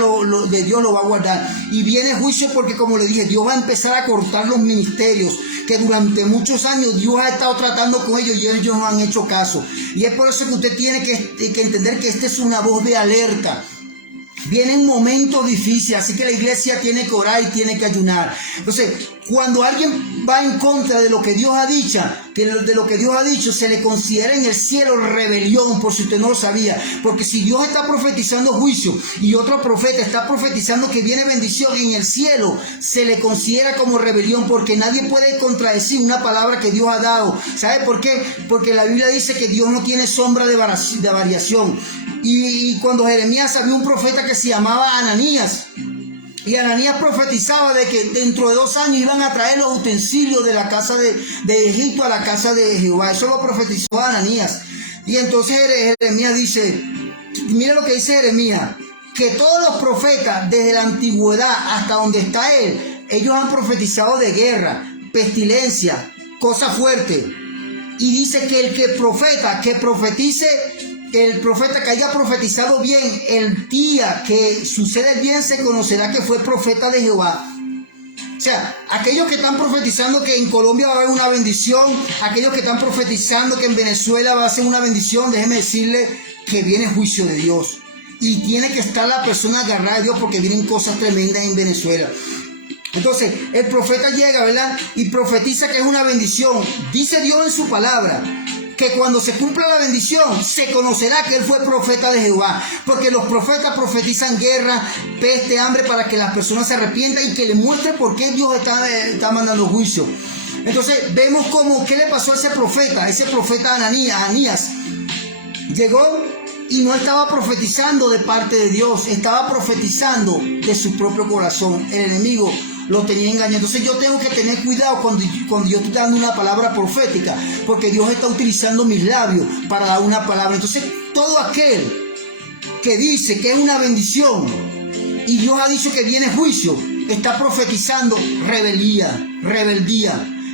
de Dios lo va a guardar, y viene juicio porque, como le dije, Dios va a empezar a cortar los ministerios que durante muchos años Dios ha estado tratando con ellos y ellos no han hecho caso. Y es por eso que usted tiene que entender que esta es una voz de alerta. Vienen momentos difíciles, así que la iglesia tiene que orar y tiene que ayunar. Entonces, cuando alguien va en contra de lo que Dios ha dicho, se le considera en el cielo rebelión, por si usted no lo sabía. Porque si Dios está profetizando juicio y otro profeta está profetizando que viene bendición, en el cielo se le considera como rebelión, porque nadie puede contradecir una palabra que Dios ha dado. ¿Sabe por qué? Porque la Biblia dice que Dios no tiene sombra de variación. Y cuando Jeremías había un profeta que se llamaba Ananías, y Ananías profetizaba de que dentro de 2 años iban a traer los utensilios de la casa de Egipto a la casa de Jehová. Eso lo profetizó Ananías. Y entonces Jeremías dice, mira lo que dice Jeremías, que todos los profetas desde la antigüedad hasta donde está él, ellos han profetizado de guerra, pestilencia, cosas fuertes. Y dice que el profeta que haya profetizado bien, el día que sucede el bien se conocerá que fue profeta de Jehová. O sea, aquellos que están profetizando que en Colombia va a haber una bendición, aquellos que están profetizando que en Venezuela va a ser una bendición, déjeme decirle que viene juicio de Dios. Y tiene que estar la persona agarrada a Dios porque vienen cosas tremendas en Venezuela. Entonces, el profeta llega, ¿verdad? Y profetiza que es una bendición. Dice Dios en su palabra que cuando se cumpla la bendición, se conocerá que él fue profeta de Jehová. Porque los profetas profetizan guerra, peste, hambre, para que las personas se arrepientan y que le muestre por qué Dios está mandando juicio. Entonces, vemos ¿qué le pasó a ese profeta Ananías. Llegó y no estaba profetizando de parte de Dios, estaba profetizando de su propio corazón. El enemigo lo tenía engañado. Entonces yo tengo que tener cuidado cuando yo estoy dando una palabra profética, porque Dios está utilizando mis labios para dar una palabra. Entonces todo aquel que dice que es una bendición y Dios ha dicho que viene juicio, está profetizando rebeldía.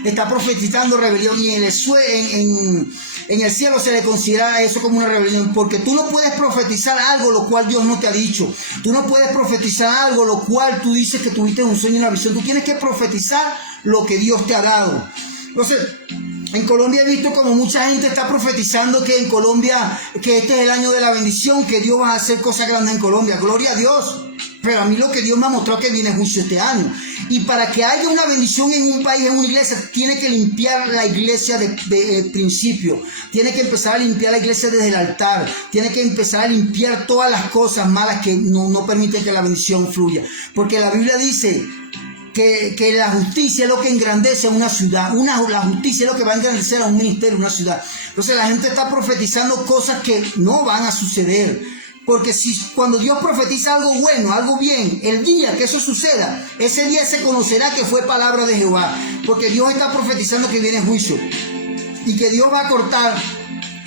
Está profetizando rebelión, y en el cielo se le considera eso como una rebelión, porque tú no puedes profetizar algo lo cual Dios no te ha dicho. Tú no puedes profetizar algo lo cual tú dices que tuviste un sueño y una visión. Tú tienes que profetizar lo que Dios te ha dado. Entonces, en Colombia he visto como mucha gente está profetizando que en Colombia, que este es el año de la bendición, que Dios va a hacer cosas grandes en Colombia. Gloria a Dios. Pero a mí lo que Dios me ha mostrado es que viene juicio este año. Y para que haya una bendición en un país, en una iglesia, tiene que limpiar la iglesia de principio. Tiene que empezar a limpiar la iglesia desde el altar. Tiene que empezar a limpiar todas las cosas malas que no permiten que la bendición fluya. Porque la Biblia dice que la justicia es lo que engrandece a una ciudad. La justicia es lo que va a engrandecer a un ministerio, una ciudad. Entonces la gente está profetizando cosas que no van a suceder. Porque cuando Dios profetiza algo bueno, algo bien, el día que eso suceda, ese día se conocerá que fue palabra de Jehová. Porque Dios está profetizando que viene juicio. Y que Dios va a cortar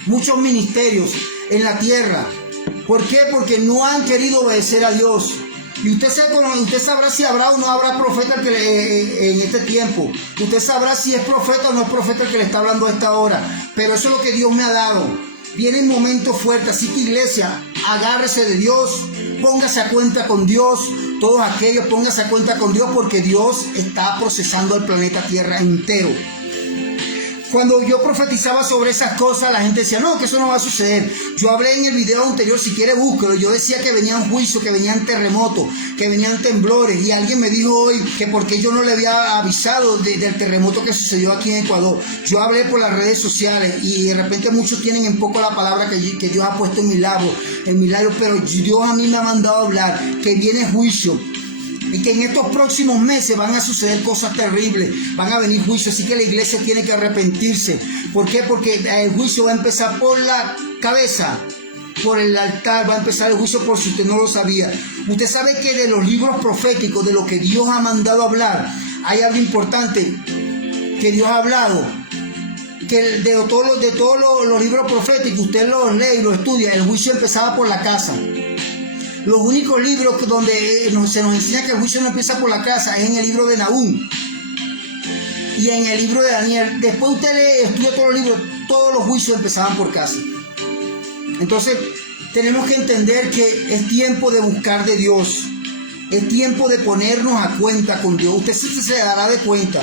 muchos ministerios en la tierra. ¿Por qué? Porque no han querido obedecer a Dios. Y usted sabrá si habrá o no habrá profeta en este tiempo. Usted sabrá si es profeta o no es profeta el que le está hablando a esta hora. Pero eso es lo que Dios me ha dado. Vienen momentos fuertes, así que iglesia, agárrese de Dios, póngase a cuenta con Dios, todos aquellos póngase a cuenta con Dios, porque Dios está procesando el planeta Tierra entero. Cuando yo profetizaba sobre esas cosas, la gente decía, no, que eso no va a suceder. Yo hablé en el video anterior, si quiere búsquelo. Yo decía que venían juicios, que venían terremotos, que venían temblores. Y alguien me dijo hoy que por qué yo no le había avisado del terremoto que sucedió aquí en Ecuador. Yo hablé por las redes sociales y de repente muchos tienen en poco la palabra que Dios ha puesto en mi labio, pero Dios a mí me ha mandado a hablar que viene juicio. Y que en estos próximos meses van a suceder cosas terribles, van a venir juicios, así que la iglesia tiene que arrepentirse. ¿Por qué? Porque el juicio va a empezar por la cabeza, por el altar, va a empezar el juicio, por si usted no lo sabía. Usted sabe que de los libros proféticos, de lo que Dios ha mandado a hablar, hay algo importante, que Dios ha hablado, que de todos los libros proféticos, usted los lee y los estudia, el juicio empezaba por la casa. Los únicos libros donde se nos enseña que el juicio no empieza por la casa es en el libro de Nahum y en el libro de Daniel. Después usted estudia todos los libros, todos los juicios empezaban por casa. Entonces tenemos que entender que es tiempo de buscar de Dios, es tiempo de ponernos a cuenta con Dios. Usted se dará de cuenta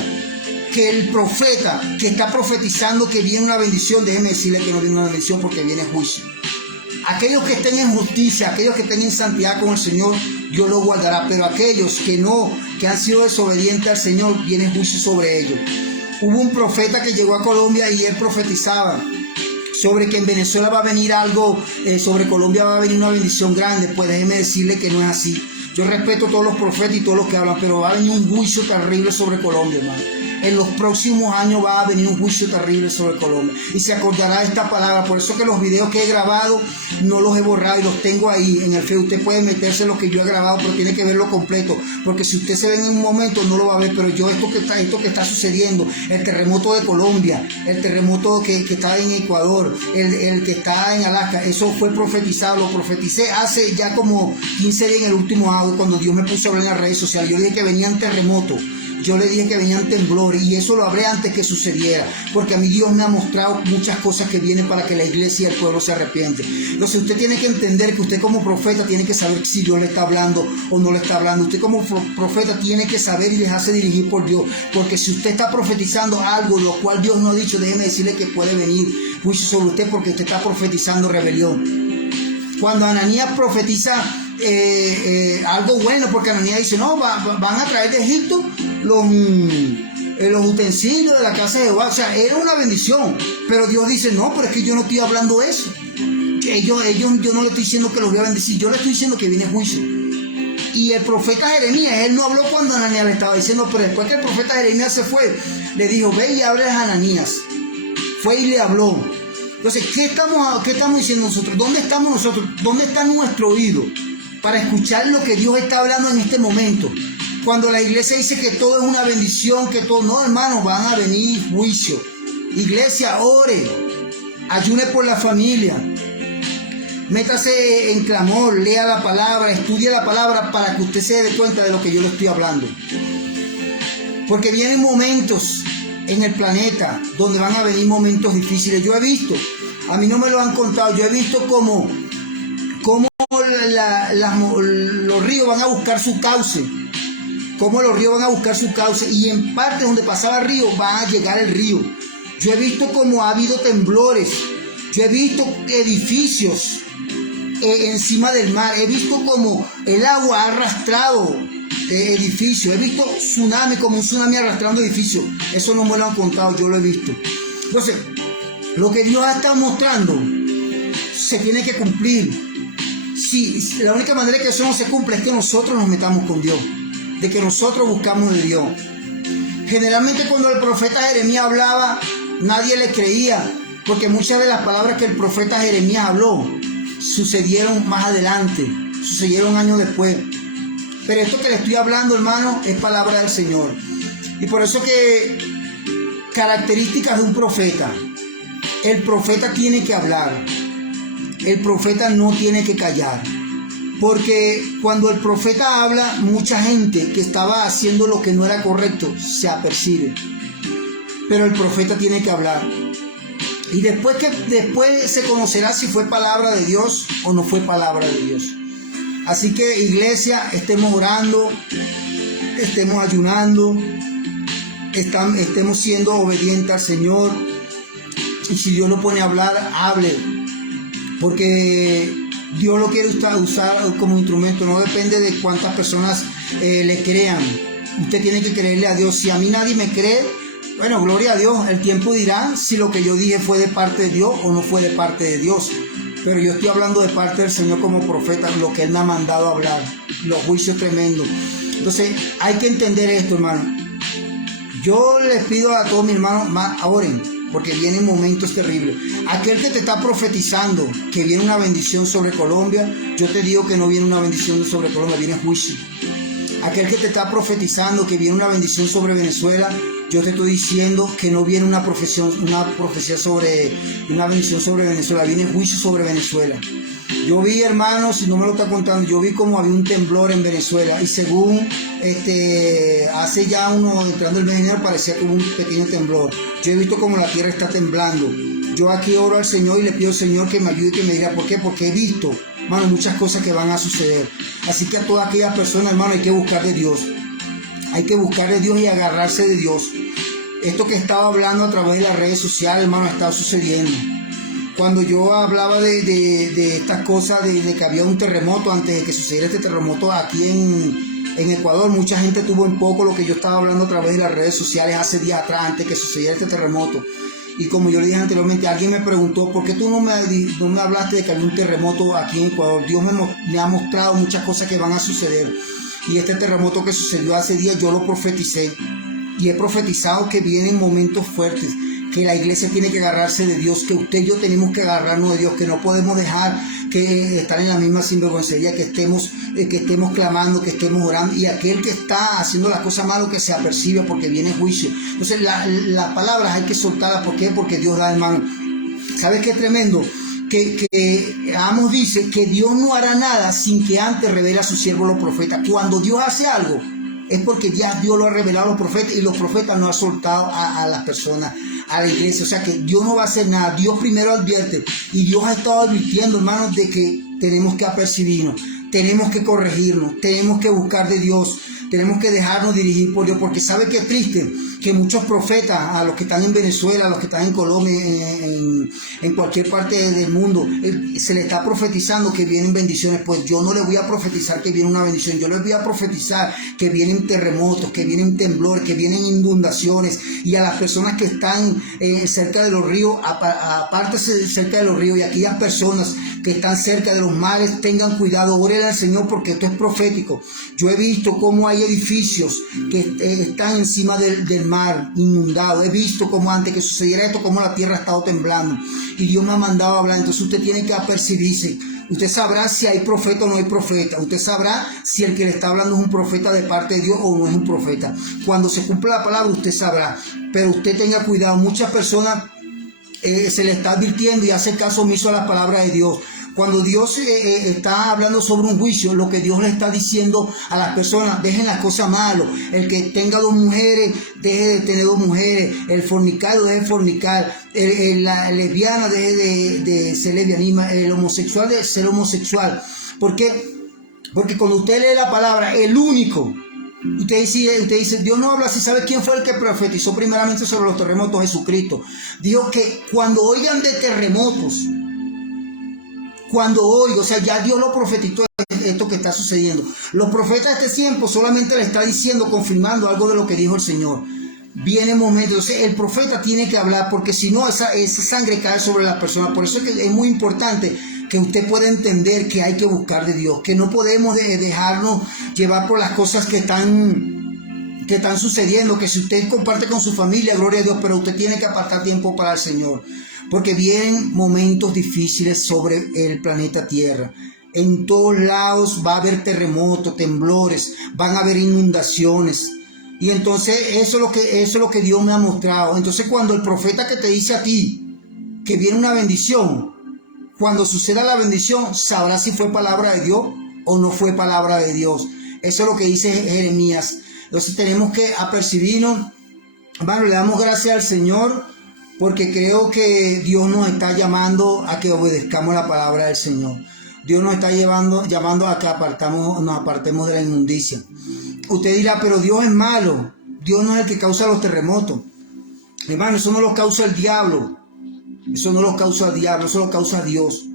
que el profeta que está profetizando que viene una bendición, déjeme decirle que no viene una bendición porque viene juicio. Aquellos que estén en justicia, aquellos que estén en santidad con el Señor, Dios los guardará. Pero aquellos que han sido desobedientes al Señor, viene juicio sobre ellos. Hubo un profeta que llegó a Colombia y él profetizaba sobre que en Venezuela va a venir algo, sobre Colombia va a venir una bendición grande. Pues déjeme decirle que no es así. Yo respeto a todos los profetas y todos los que hablan, pero va a venir un juicio terrible sobre Colombia, hermano. En los próximos años va a venir un juicio terrible sobre Colombia. Y se acordará de esta palabra. Por eso que los videos que he grabado no los he borrado y los tengo ahí en el Facebook. Usted puede meterse en lo que yo he grabado, pero tiene que verlo completo. Porque si usted se ve en un momento no lo va a ver. Pero yo esto que está sucediendo, el terremoto de Colombia, el terremoto que está en Ecuador, el que está en Alaska, eso fue profetizado. Lo profeticé hace ya como 15 días en el último audio cuando Dios me puso a hablar en las redes sociales. Yo le dije que venían terremotos. Yo le dije que venían temblores y eso lo hablé antes que sucediera, porque a mí Dios me ha mostrado muchas cosas que vienen para que la iglesia y el pueblo se arrepiente. Entonces usted tiene que entender que usted como profeta tiene que saber si Dios le está hablando o no le está hablando. Usted como profeta tiene que saber y dejarse dirigir por Dios, porque si usted está profetizando algo lo cual Dios no ha dicho, déjeme decirle que puede venir juicio sobre usted porque usted está profetizando rebelión. Cuando Ananías profetiza algo bueno, porque Ananías dice, no, van a traer de Egipto los utensilios de la casa de Jehová. O sea, era una bendición, pero Dios dice, no, pero es que yo no estoy hablando eso. Yo no le estoy diciendo que los voy a bendecir, yo le estoy diciendo que viene juicio. Y el profeta Jeremías, él no habló cuando Ananías le estaba diciendo, pero después que el profeta Jeremías se fue, le dijo, ve y hable a Ananías. Fue y le habló. Entonces, ¿qué estamos diciendo nosotros? ¿Dónde estamos nosotros? ¿Dónde está nuestro oído para escuchar lo que Dios está hablando en este momento? Cuando la iglesia dice que todo es una bendición, que todo, no, hermano, van a venir juicio. Iglesia, ore, ayune por la familia, métase en clamor, lea la palabra, estudie la palabra para que usted se dé cuenta de lo que yo le estoy hablando. Porque vienen momentos en el planeta donde van a venir momentos difíciles. Yo he visto, a mí no me lo han contado, yo he visto cómo los ríos van a buscar su cauce, y en partes donde pasaba el río va a llegar el río. Yo he visto cómo ha habido temblores, yo he visto edificios encima del mar, he visto cómo el agua ha arrastrado edificios, he visto tsunami, como un tsunami arrastrando edificios. Eso no me lo han contado, yo lo he visto. Entonces, lo que Dios está mostrando se tiene que cumplir. Sí, la única manera que eso no se cumple es que nosotros nos metamos con Dios, de que nosotros buscamos de Dios. Generalmente cuando el profeta Jeremías hablaba, nadie le creía, porque muchas de las palabras que el profeta Jeremías habló sucedieron más adelante, sucedieron años después. Pero esto que le estoy hablando, hermano, es palabra del Señor. Y por eso que características de un profeta: el profeta tiene que hablar, el profeta no tiene que callar. Porque cuando el profeta habla, mucha gente que estaba haciendo lo que no era correcto se apercibe. Pero el profeta tiene que hablar. Y después se conocerá si fue palabra de Dios o no fue palabra de Dios. Así que, iglesia, estemos orando, estemos ayunando, estemos siendo obedientes al Señor. Y si Dios lo pone a hablar, hable. Porque Dios lo quiere usar como instrumento. No depende de cuántas personas le crean. Usted tiene que creerle a Dios. Si a mí nadie me cree, bueno, gloria a Dios. El tiempo dirá si lo que yo dije fue de parte de Dios o no fue de parte de Dios. Pero yo estoy hablando de parte del Señor como profeta, lo que Él me ha mandado a hablar, los juicios tremendos. Entonces hay que entender esto, hermano. Yo les pido a todos mis hermanos, oren, porque vienen momentos terribles. Aquel que te está profetizando que viene una bendición sobre Colombia, yo te digo que no viene una bendición sobre Colombia, viene juicio. Aquel que te está profetizando que viene una bendición sobre Venezuela, Yo te estoy diciendo que no viene una profecía sobre una bendición sobre Venezuela, viene juicio sobre Venezuela. Yo vi, hermanos, si no me lo está contando, yo vi como había un temblor en Venezuela y según hace ya entrando el mes de enero parecía que hubo un pequeño temblor. Yo he visto como la tierra está temblando. Yo aquí oro al Señor y le pido al Señor que me ayude y que me diga por qué, porque he visto, hermano, muchas cosas que van a suceder. Así que a todas aquellas personas, hermano, hay que buscar de Dios. Hay que buscar de Dios y agarrarse de Dios. Esto que estaba hablando a través de las redes sociales, hermano, está sucediendo. Cuando yo hablaba de estas cosas, de que había un terremoto, antes de que sucediera este terremoto aquí en Ecuador, mucha gente tuvo en poco lo que yo estaba hablando a través de las redes sociales hace días atrás, antes de que sucediera este terremoto. Y como yo le dije anteriormente, alguien me preguntó, ¿por qué tú no me hablaste de que había un terremoto aquí en Ecuador? Dios me ha mostrado muchas cosas que van a suceder. Y este terremoto que sucedió hace días, yo lo profeticé. Y he profetizado que vienen momentos fuertes, que la iglesia tiene que agarrarse de Dios, que usted y yo tenemos que agarrarnos de Dios, que no podemos dejar que estar en la misma sinvergüencería, que estemos clamando, que estemos orando, y aquel que está haciendo las cosas malas que se apercibe porque viene juicio. Entonces las palabras hay que soltarlas. ¿Por qué? Porque Dios da, hermano. ¿Sabes qué tremendo? Que Amos dice que Dios no hará nada sin que antes revele a su siervo los profetas. Cuando Dios hace algo es porque ya Dios lo ha revelado a los profetas y los profetas no han soltado a las personas, a la iglesia. O sea que Dios no va a hacer nada. Dios primero advierte y Dios ha estado advirtiendo, hermanos, de que tenemos que apercibirnos, tenemos que corregirnos, tenemos que buscar de Dios, tenemos que dejarnos dirigir por Dios, porque sabe que es triste que muchos profetas, a los que están en Venezuela, a los que están en Colombia, en cualquier parte del mundo, se le está profetizando que vienen bendiciones. Pues yo no les voy a profetizar que viene una bendición, yo les voy a profetizar que vienen terremotos, que vienen temblores, que vienen inundaciones. Y a las personas que están cerca de los ríos, apártese cerca de los ríos, y aquellas personas que están cerca de los mares, tengan cuidado, oren al Señor, porque esto es profético. Yo he visto cómo hay edificios que están encima del mar inundado. He visto cómo antes que sucediera esto, cómo la tierra ha estado temblando, y Dios me ha mandado a hablar. Entonces usted tiene que apercibirse. Usted sabrá si hay profeta o no hay profeta. Usted sabrá si el que le está hablando es un profeta de parte de Dios o no es un profeta. Cuando se cumpla la palabra, usted sabrá. Pero usted tenga cuidado. Muchas personas se le está advirtiendo y hace caso omiso a las palabras de Dios. Cuando Dios está hablando sobre un juicio, lo que Dios le está diciendo a las personas: dejen las cosas malas. El que tenga 2 mujeres, deje de tener 2 mujeres. El fornicario, deje de fornicar. La lesbiana, deje de ser lesbianismo. El homosexual, de ser homosexual. ¿Por qué? Porque cuando usted lee la palabra, el único, usted dice, Dios no habla así. ¿Sabe quién fue el que profetizó primeramente sobre los terremotos? Jesucristo. Dijo que cuando oigan de terremotos, cuando oigo, o sea, ya Dios lo profetizó, esto que está sucediendo. Los profetas de este tiempo solamente le está diciendo, confirmando algo de lo que dijo el Señor. Viene momentos, entonces el profeta tiene que hablar, porque si no, esa sangre cae sobre las personas. Por eso es que es muy importante que usted pueda entender que hay que buscar de Dios, que no podemos dejarnos llevar por las cosas que están sucediendo, que si usted comparte con su familia, gloria a Dios, pero usted tiene que apartar tiempo para el Señor. Porque vienen momentos difíciles sobre el planeta Tierra. En todos lados va a haber terremotos, temblores, van a haber inundaciones. Y entonces eso es lo que Dios me ha mostrado. Entonces cuando el profeta que te dice a ti que viene una bendición, cuando suceda la bendición, sabrás si fue palabra de Dios o no fue palabra de Dios. Eso es lo que dice Jeremías. Entonces tenemos que apercibirnos. Bueno, le damos gracias al Señor, porque creo que Dios nos está llamando a que obedezcamos la palabra del Señor. Dios nos está llamando a que nos apartemos de la inmundicia. Usted dirá, pero Dios es malo. Dios no es el que causa los terremotos. Hermano, eso no lo causa el diablo. Eso no lo causa el diablo, eso lo causa Dios.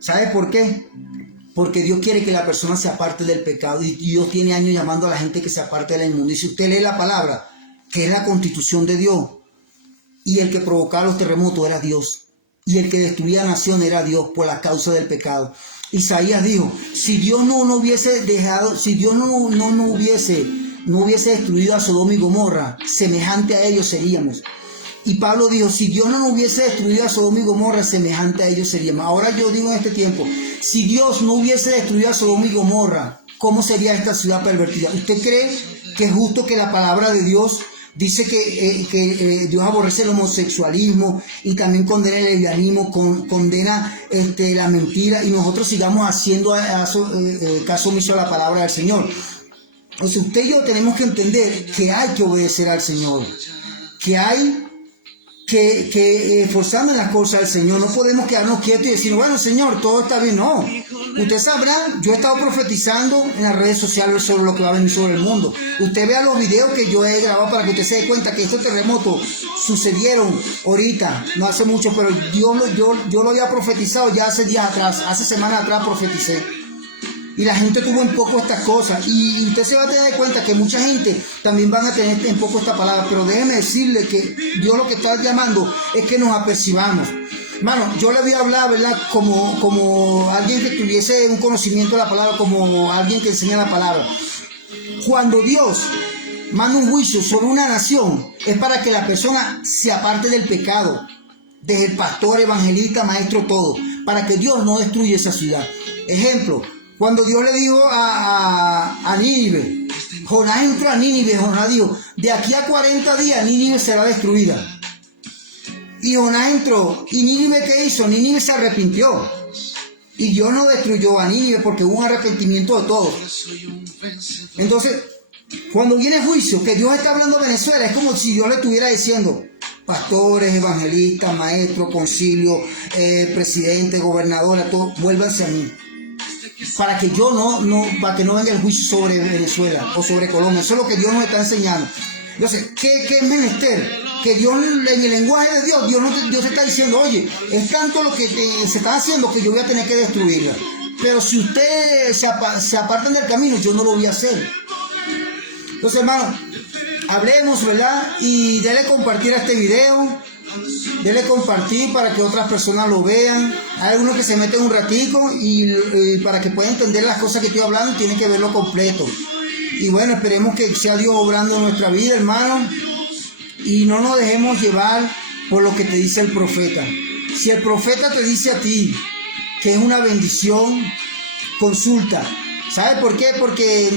¿Sabe por qué? Porque Dios quiere que la persona se aparte del pecado. Y Dios tiene años llamando a la gente que se aparte de la inmundicia. Usted lee la palabra, que es la constitución de Dios. Y el que provocaba los terremotos era Dios. Y el que destruía nación era Dios por la causa del pecado. Isaías dijo, si Dios no hubiese dejado, si Dios no hubiese destruido a Sodoma y Gomorra, semejante a ellos seríamos. Y Pablo dijo, si Dios no hubiese destruido a Sodoma y Gomorra, semejante a ellos seríamos. Ahora yo digo en este tiempo, si Dios no hubiese destruido a Sodoma y Gomorra, ¿cómo sería esta ciudad pervertida? ¿Usted cree que es justo que la palabra de Dios Dice que Dios aborrece el homosexualismo y también condena el lesbianismo, condena la mentira, y nosotros sigamos haciendo caso omiso a la palabra del Señor. O sea, usted y yo tenemos que entender que hay que obedecer al Señor, que hay que esforzarnos en las cosas del Señor. No podemos quedarnos quietos y decir, bueno, Señor, todo está bien. No, usted sabrá, yo he estado profetizando en las redes sociales sobre lo que va a venir sobre el mundo. Usted vea los videos que yo he grabado para que usted se dé cuenta que estos terremotos sucedieron ahorita, no hace mucho, pero yo lo había profetizado ya hace días atrás, hace semanas atrás profeticé. Y la gente tuvo en poco estas cosas. Y usted se va a tener cuenta que mucha gente también van a tener en poco esta palabra. Pero déjeme decirle que Dios lo que está llamando es que nos apercibamos. Hermano, yo le voy a hablar, ¿verdad? Como alguien que tuviese un conocimiento de la palabra, como alguien que enseña la palabra. Cuando Dios manda un juicio sobre una nación, es para que la persona se aparte del pecado. Desde el pastor, evangelista, maestro, todo. Para que Dios no destruya esa ciudad. Ejemplo. Cuando Dios le dijo a Nínive, Jonás entró a Nínive, Jonás dijo, de aquí a 40 días Nínive será destruida. Y Jonás entró, y Nínive, ¿qué hizo? Nínive se arrepintió. Y Dios no destruyó a Nínive porque hubo un arrepentimiento de todos. Entonces, cuando viene el juicio, que Dios está hablando a Venezuela, es como si Dios le estuviera diciendo, pastores, evangelistas, maestros, concilio, presidente, gobernadora, todos, vuélvanse a mí. Para que para que no venga el juicio sobre Venezuela o sobre Colombia. Eso es lo que Dios nos está enseñando. Entonces, ¿qué es menester? Que Dios, en el lenguaje de Dios, Dios está diciendo, oye, es tanto lo que se está haciendo que yo voy a tener que destruirla. Pero si ustedes se apartan del camino, yo no lo voy a hacer. Entonces, hermano, hablemos, ¿verdad? Y dele compartir a este video. Dele compartir para que otras personas lo vean. Hay algunos que se meten un ratico y para que puedan entender las cosas que estoy hablando tienen que verlo completo. Y bueno, esperemos que sea Dios obrando en nuestra vida, hermano. Y no nos dejemos llevar por lo que te dice el profeta. Si el profeta te dice a ti que es una bendición, consulta. ¿Sabe por qué? Porque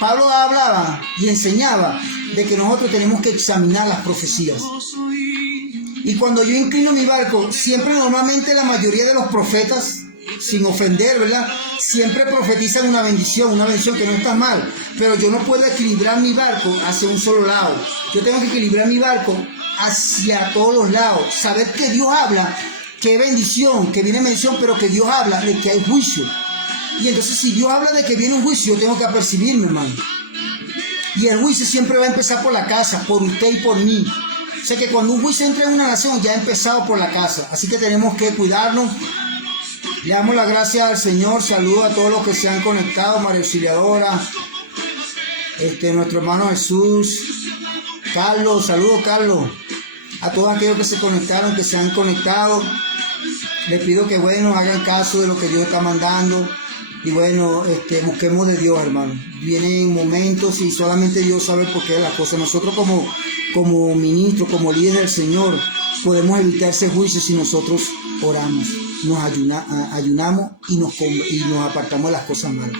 Pablo hablaba y enseñaba de que nosotros tenemos que examinar las profecías. Y cuando yo inclino mi barco, siempre normalmente la mayoría de los profetas, sin ofender, ¿verdad? Siempre profetizan una bendición que no está mal. Pero yo no puedo equilibrar mi barco hacia un solo lado. Yo tengo que equilibrar mi barco hacia todos los lados. Saber que Dios habla, que bendición, que viene bendición, pero que Dios habla de que hay juicio. Y entonces si Dios habla de que viene un juicio, yo tengo que apercibirme, hermano. Y el juicio siempre va a empezar por la casa, por usted y por mí. O sea que cuando un juicio entra en una nación ya ha empezado por la casa. Así que tenemos que cuidarnos. Le damos las gracias al Señor. Saludos a todos los que se han conectado. María Auxiliadora. Nuestro hermano Jesús. Carlos. Saludos, Carlos. A todos aquellos que se conectaron, que se han conectado. Les pido que bueno, hagan caso de lo que Dios está mandando. Y bueno, busquemos de Dios, hermano. Vienen momentos y solamente Dios sabe por qué las cosas. Nosotros como ministros, como líderes del Señor, podemos evitar ese juicio si nosotros oramos, nos ayunamos y nos apartamos de las cosas malas.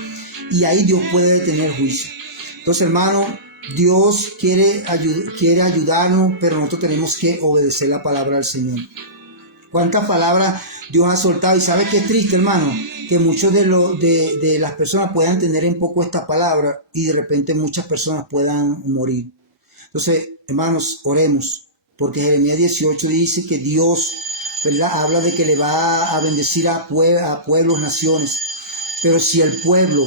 Y ahí Dios puede detener juicio. Entonces, hermano, Dios quiere ayudarnos, pero nosotros tenemos que obedecer la palabra del Señor. ¿Cuántas palabras Dios ha soltado? Y ¿sabe qué es triste, hermano? Que muchos de las personas puedan tener en poco esta palabra y de repente muchas personas puedan morir. Entonces, hermanos, oremos, porque Jeremías 18 dice que Dios, ¿verdad?, habla de que le va a bendecir a pueblos, naciones. Pero si el pueblo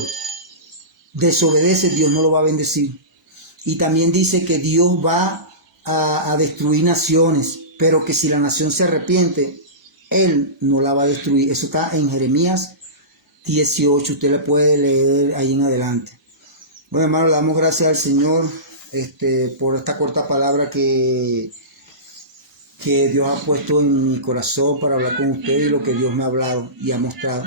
desobedece, Dios no lo va a bendecir. Y también dice que Dios va a destruir naciones, pero que si la nación se arrepiente, Él no la va a destruir. Eso está en Jeremías 18, usted le puede leer ahí en adelante. Bueno, hermano, le damos gracias al Señor por esta corta palabra que Dios ha puesto en mi corazón para hablar con usted y lo que Dios me ha hablado y ha mostrado.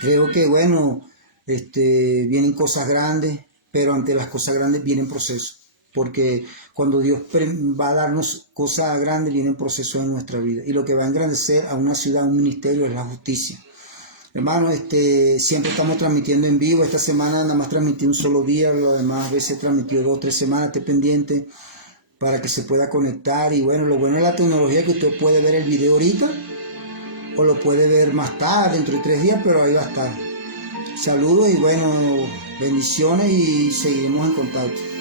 Creo que, bueno, vienen cosas grandes, pero ante las cosas grandes vienen procesos. Porque cuando Dios va a darnos cosas grandes, vienen procesos en nuestra vida. Y lo que va a engrandecer a una ciudad, a un ministerio, es la justicia. Hermano, siempre estamos transmitiendo en vivo. Esta semana nada más transmití un solo día, lo demás veces transmitió 2 o 3 semanas. Esté pendiente para que se pueda conectar. Y bueno, lo bueno de la tecnología es que usted puede ver el video ahorita o lo puede ver más tarde, dentro de 3 días, pero ahí va a estar. Saludos y bueno, bendiciones y seguiremos en contacto.